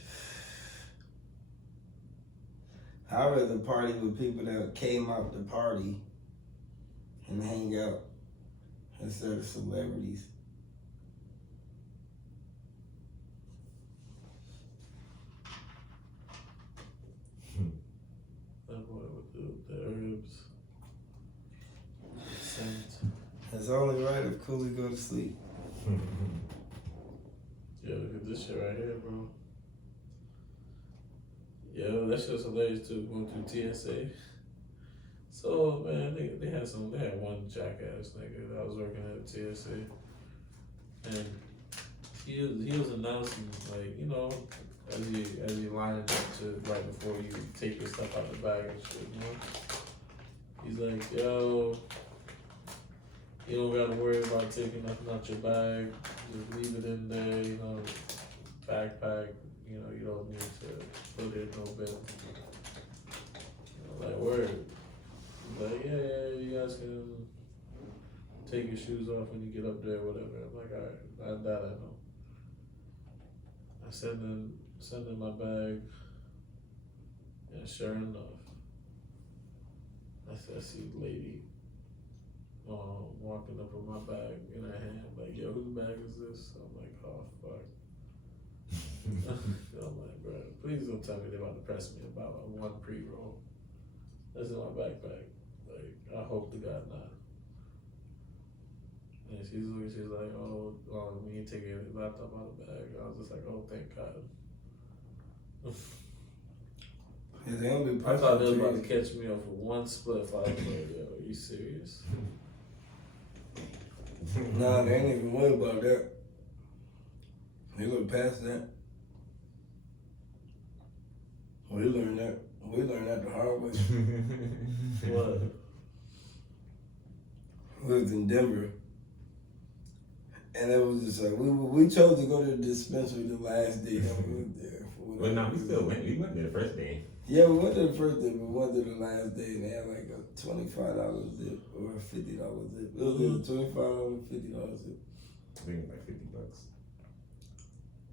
I'd rather party with people that came out to party and hang out instead of celebrities. That boy with the herbs. Scent. It's only right if Koolie go to sleep. Yeah, look at this shit right here, bro. Yo, that shit's hilarious too, going through TSA. So man, they had one jackass nigga that was working at TSA, and he was announcing, like, you know, as you lining up to right before you take your stuff out the bag and shit, you know. He's like, yo, you don't gotta worry about taking nothing out your bag. Just leave it in there, you know, backpack. You know, you don't need to put it in no bin. Like, word. Like, yeah, you guys can take your shoes off when you get up there, whatever. I'm like, alright, that I know. I send in my bag, and sure enough, I see the lady walking up with my bag in her hand, like, yo, whose bag is this? I'm like, oh, fuck. I'm like, bro, please don't tell me they're about to press me about one pre-roll. That's in my backpack. Like, I hope to God not. And she's like, oh, we ain't taking your laptop out of the bag. I was just like, oh, thank God. I thought they was about to catch me up for one split. I was like, yo, are you serious? Nah, they ain't even worry about that. They look past that. We learned that. We learned that the hard way. What? We was in Denver, and it was just like we chose to go to the dispensary the last day that we were there. Well, no, we still went. We went there the first day. Yeah, we went to the first day, but we went to the last day, and they had like a $25 zip or a $50 zip. It was either $25 or $50 zip. I think it was like $50.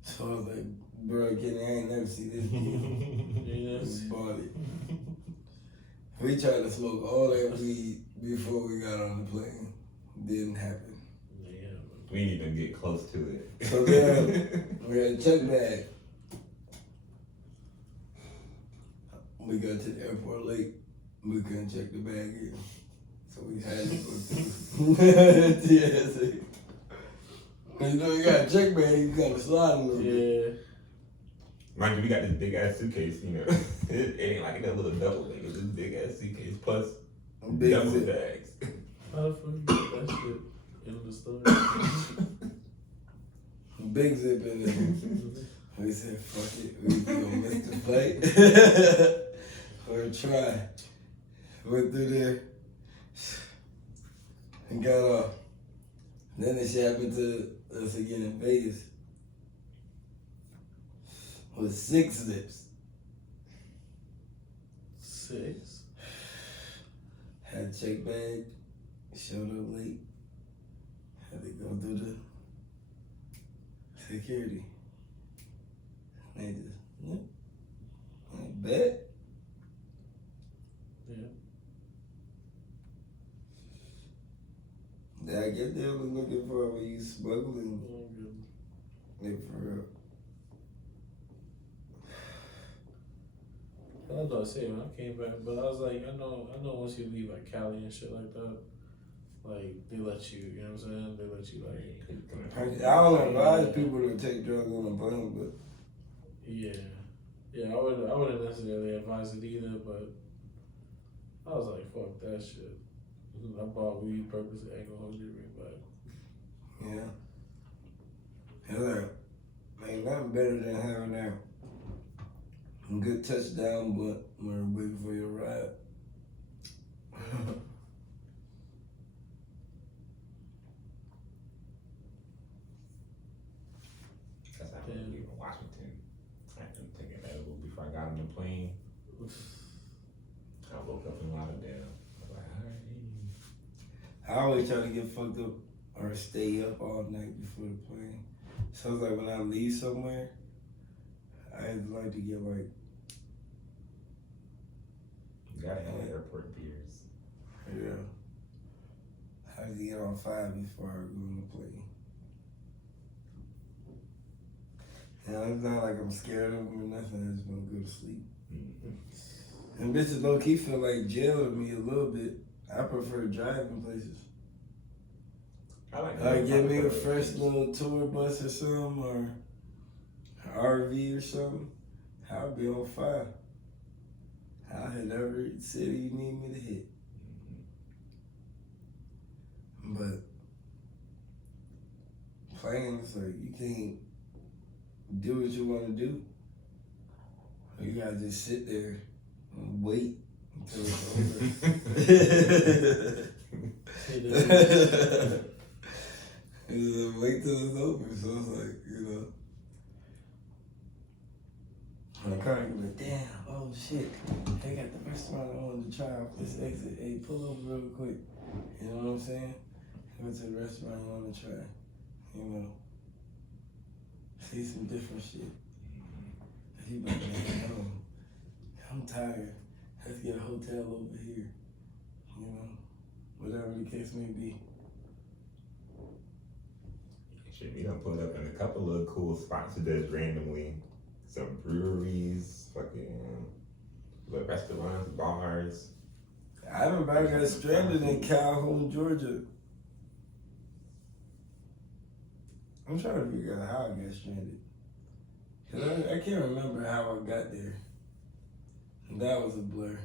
So I was like, bro, Kenny, I ain't never see this kid. Yes. Bought it. We tried to smoke all that weed before we got on the plane. Didn't happen. Yeah. We didn't even get close to it. So then we had a check bag. We got to the airport late. We couldn't check the bag in. So we had to go through TSA. You know, you got a check bag, you got to slide a little bit. Yeah. Mind you, we got this big ass suitcase, you know. It ain't like that little double thing. It's this big ass suitcase plus Big double zip. bags. How the fuck you get that shit in the store? Big zip in there. We said, fuck it, we gonna miss the flight. Or try. Went through there and got off. Then this shit happened to us again in Vegas. With 6 zips. 6? Had a check bag, showed up late. Had to go through the security. They just, I bet. Yeah. Did I get there looking for it when you smuggling? Oh, good. Yeah, for real. I was about to say when I came back, but I was like, I know once you leave like Cali and shit like that, like they let you know what I'm saying? They let you like. I don't advise people to take drugs on the plane, but Yeah, I wouldn't necessarily advise it either, but I was like, fuck that shit. I bought weed purposely, ain't gonna hold you back. yeah. It's like, ain't nothing better than having that good touchdown, but we're waiting for your ride. That's how I leave in Washington. I had to take an edible before I got on the plane. I woke up in Lauderdale. I was like, alright. I always try to get fucked up or stay up all night before the plane. So it's like when I leave somewhere, I like to get like You gotta have airport beers. Yeah. I had to get on 5 before I go on the plane. Yeah, it's not like I'm scared of them or nothing. I just want to go to sleep. Mm-hmm. And bitches low-key feel like jail to me a little bit. I prefer driving places. I like give me a fresh little tour bus or something, or an RV or something. I'll be on fire. I'll hit every city you need me to hit. But planes, like, you can't do what you want to do. You gotta just sit there and wait until it's over. Wait till it's over. So it's like, you know. My car can be damn, oh shit. They got the restaurant I wanted to try off this exit. Hey, pull over real quick. You know what I'm saying? Go to the restaurant you want to try. You know. See some different shit. He like, man, no. I'm tired. Let's get a hotel over here. You know. Whatever the case may be. Shit, we done pulled up in a couple of cool spots just randomly. Some breweries, fucking little restaurants, bars. I remember I got stranded in Calhoun, Georgia. I'm trying to figure out how I got stranded. Cause I can't remember how I got there. That was a blur.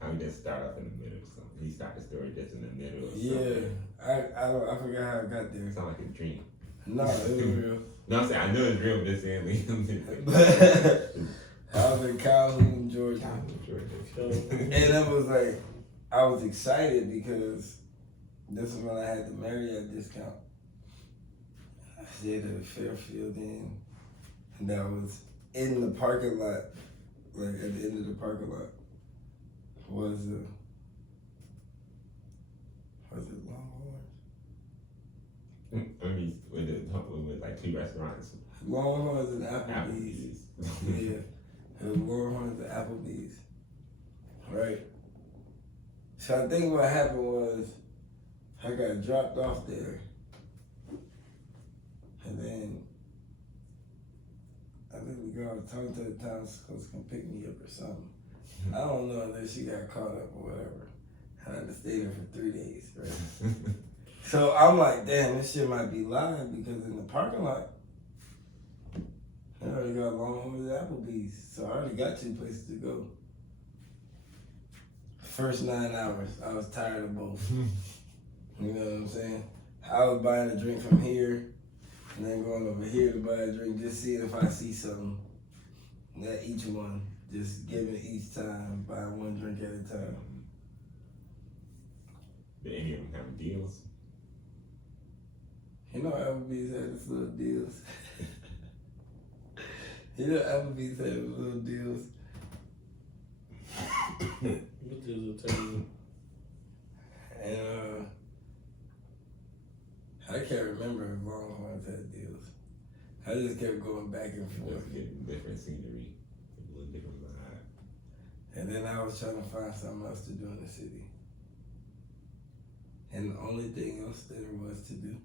I would just start off in the middle or something. He started the story just in the middle or something. Yeah, I forgot how I got there. It sounded like a dream. No, it was real. No, I'm saying, I know it's real, but just saying, I was in Calhoun, Georgia. And it was like, I was excited because this is when I had the Marriott discount. I stayed at a Fairfield Inn, and that was in the parking lot, like at the end of the parking lot, was it Longhorns? I mean, with like 2 restaurants. Longhorns and Applebee's. Yeah, it was Longhorns and Applebee's. Right. So I think what happened was I got dropped off there, and then I think the girl was talking to the town supposed to come pick me up or something. I don't know unless she got caught up or whatever. I had to stay there for 3 days, right? So I'm like, damn, this shit might be live because in the parking lot, I already got Longhorns and Applebee's. So I already got 2 places to go. First 9 hours, I was tired of both. You know what I'm saying? I was buying a drink from here and then going over here to buy a drink, just seeing if I see something. That each one, just giving each time, buying 1 drink at a time. Did any of them have deals? You know Applebee's had its little deals. You know Applebee's had its little deals. What deals will tell you? And I can't remember if Longhorns had deals. I just kept going back and forth. Just getting different scenery, a little different vibe. And then I was trying to find something else to do in the city. And the only thing else there was to do.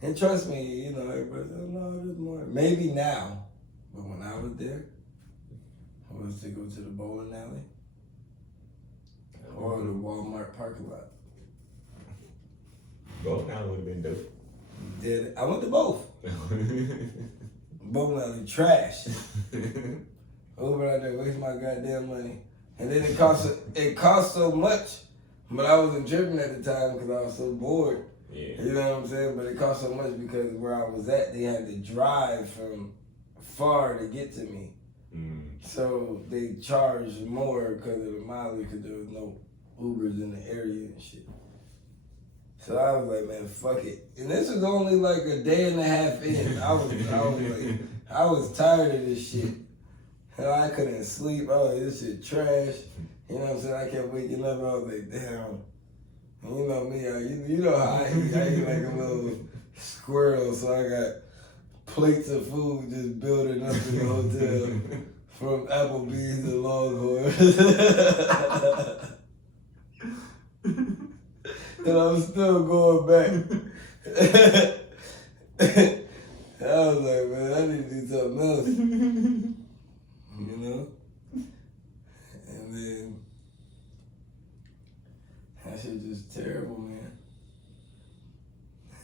And trust me, you know, everybody said, no, there's more. Maybe now, but when I was there, I was to go to the bowling alley or the Walmart parking lot. Bowling alley would have been dope. I went to both. Bowling alley, trash. Over out there, waste my goddamn money. And then it cost so much, but I wasn't tripping at the time because I was so bored. Yeah. You know what I'm saying? But it cost so much because where I was at, they had to drive from far to get to me. So they charged more because of the mileage because there was no Ubers in the area and shit. So I was like, man, fuck it. And this was only like a day and a half in. I was tired of this shit. Hell, I couldn't sleep. Oh, this shit trash. You know what I'm saying? I kept waking up. I was like, damn. And you know me, you know how I eat. I eat like a little squirrel. So I got plates of food just building up in the hotel. from Applebee's to Longhorn. And I'm still going back. I was like, man, I need to do something else. You know? And then that shit just terrible, man.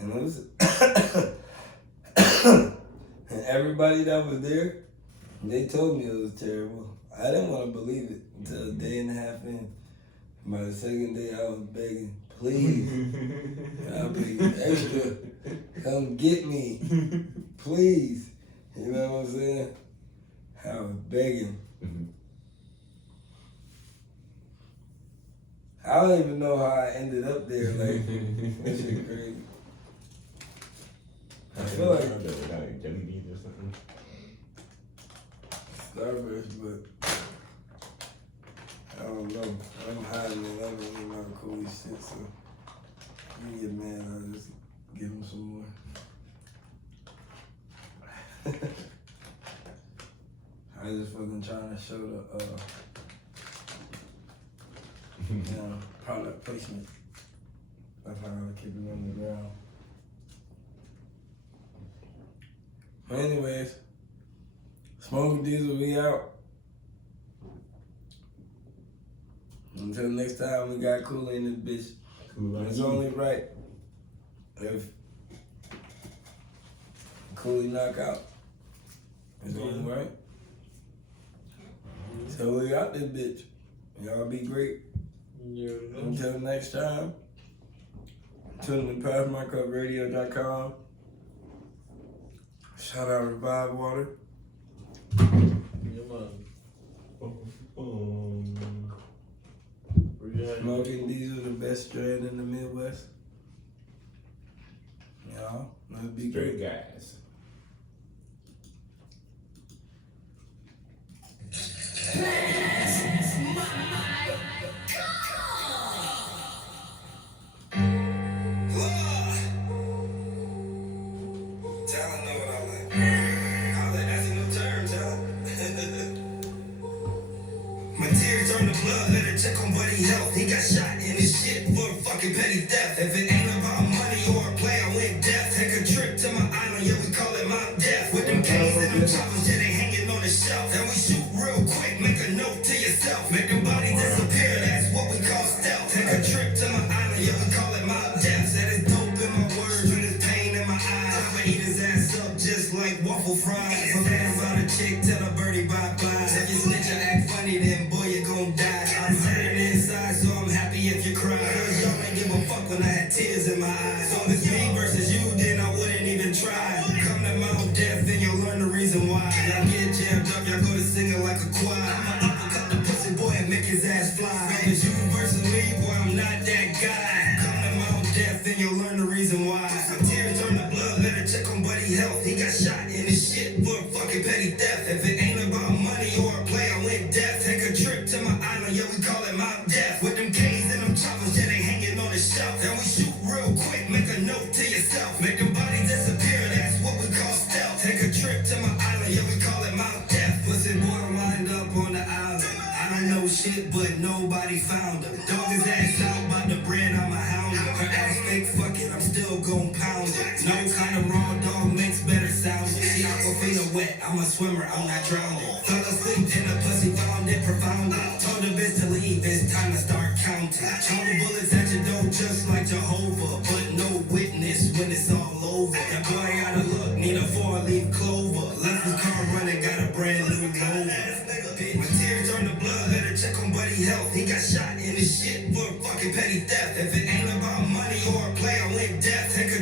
And it was and everybody that was there, they told me it was terrible. I didn't want to believe it until a day and a half in. By the second day, I was begging, please, I'll pay you extra. Come get me, please. You know what I'm saying? I was begging. I don't even know how I ended up there. Like, that shit crazy. I feel like jelly beans or something. Starburst, but I don't know. I'm hiding it. I don't eat my Koolie shit, so if you get mad, I'll just give him some more. I just fucking trying to show the product placement. That's how I keep it on the ground. But anyways, Smoking Diesel, we out. Until next time, we got Koolie in this bitch. It's only right if Koolie knock out. It's only right. So we got this bitch. Y'all be great. Until next time, tune in to PassMyCupRadio.com. Shout out Revive Water. Smoking Diesel, the best strand in the Midwest. Y'all, let's be great guys. Check on buddy health. He got shot in his shit for fucking petty theft. If it ain't about money or a play, I went deaf. Take a trip to my island, yeah, we call it Mount Death. With them K's and them choppers, yeah, they hanging on the shelf. And we shoot real quick, make a note to yourself. Make them bodies disappear, that's what we call stealth. Take a trip to my island, yeah, we call it Mount Death. Said it's dope in my words, with his pain in my eyes. I'ma eat his ass up just like waffle fries. Forget about a chick, tell a birdie bye-bye. If you snitch and act funny, then boy, you gon' die. I'm hurting inside, so I'm happy if you cry. Cause y'all ain't give a fuck when I had tears in my eyes. So if it's me versus you, then I wouldn't even try. Come to Mount Death, then you'll learn the reason why. Y'all get jammed up, y'all go to singing like a choir. I'ma uppercut the pussy boy and make his ass fly. Cause you versus me, boy, I'm not that guy. Come to Mount Death, then you'll learn the reason why. Some tears turn to blood, better check on buddy health. He got shot in his shit for fucking petty theft. If it ain't about money or a play, I went deaf. Take a trip to my island, yeah, we call it Mount Death. With them K's and them choppers, yeah, they hanging on the shelf. And we shoot real quick, make a note to yourself. Make them bodies disappear, that's what we call stealth. Take a trip to my island, yeah, we call it Mount Death. Pussy boy wind up on the island. I don't know shit, but nobody found her. Dog his ass out by the bread, I'ma hound her. Her ass fake, fuck it, I'm still gon' pound it. No kind of raw dog makes better sound. She aquafina wet, I'm a swimmer, I'm not drowning. Fell asleep in the pussy, found it profoundly. Told the bitch to leave, it's time to start counting. Count the bullets at your door just like Jehovah. But no witness when it's all over. That boy out of luck, need a 4-leaf clover. Left his car running, got a brand new Rover. My tears turn to blood, better check on buddy health. He got shot in his shit for fucking petty theft. If it ain't about money or a play, I went deaf. Take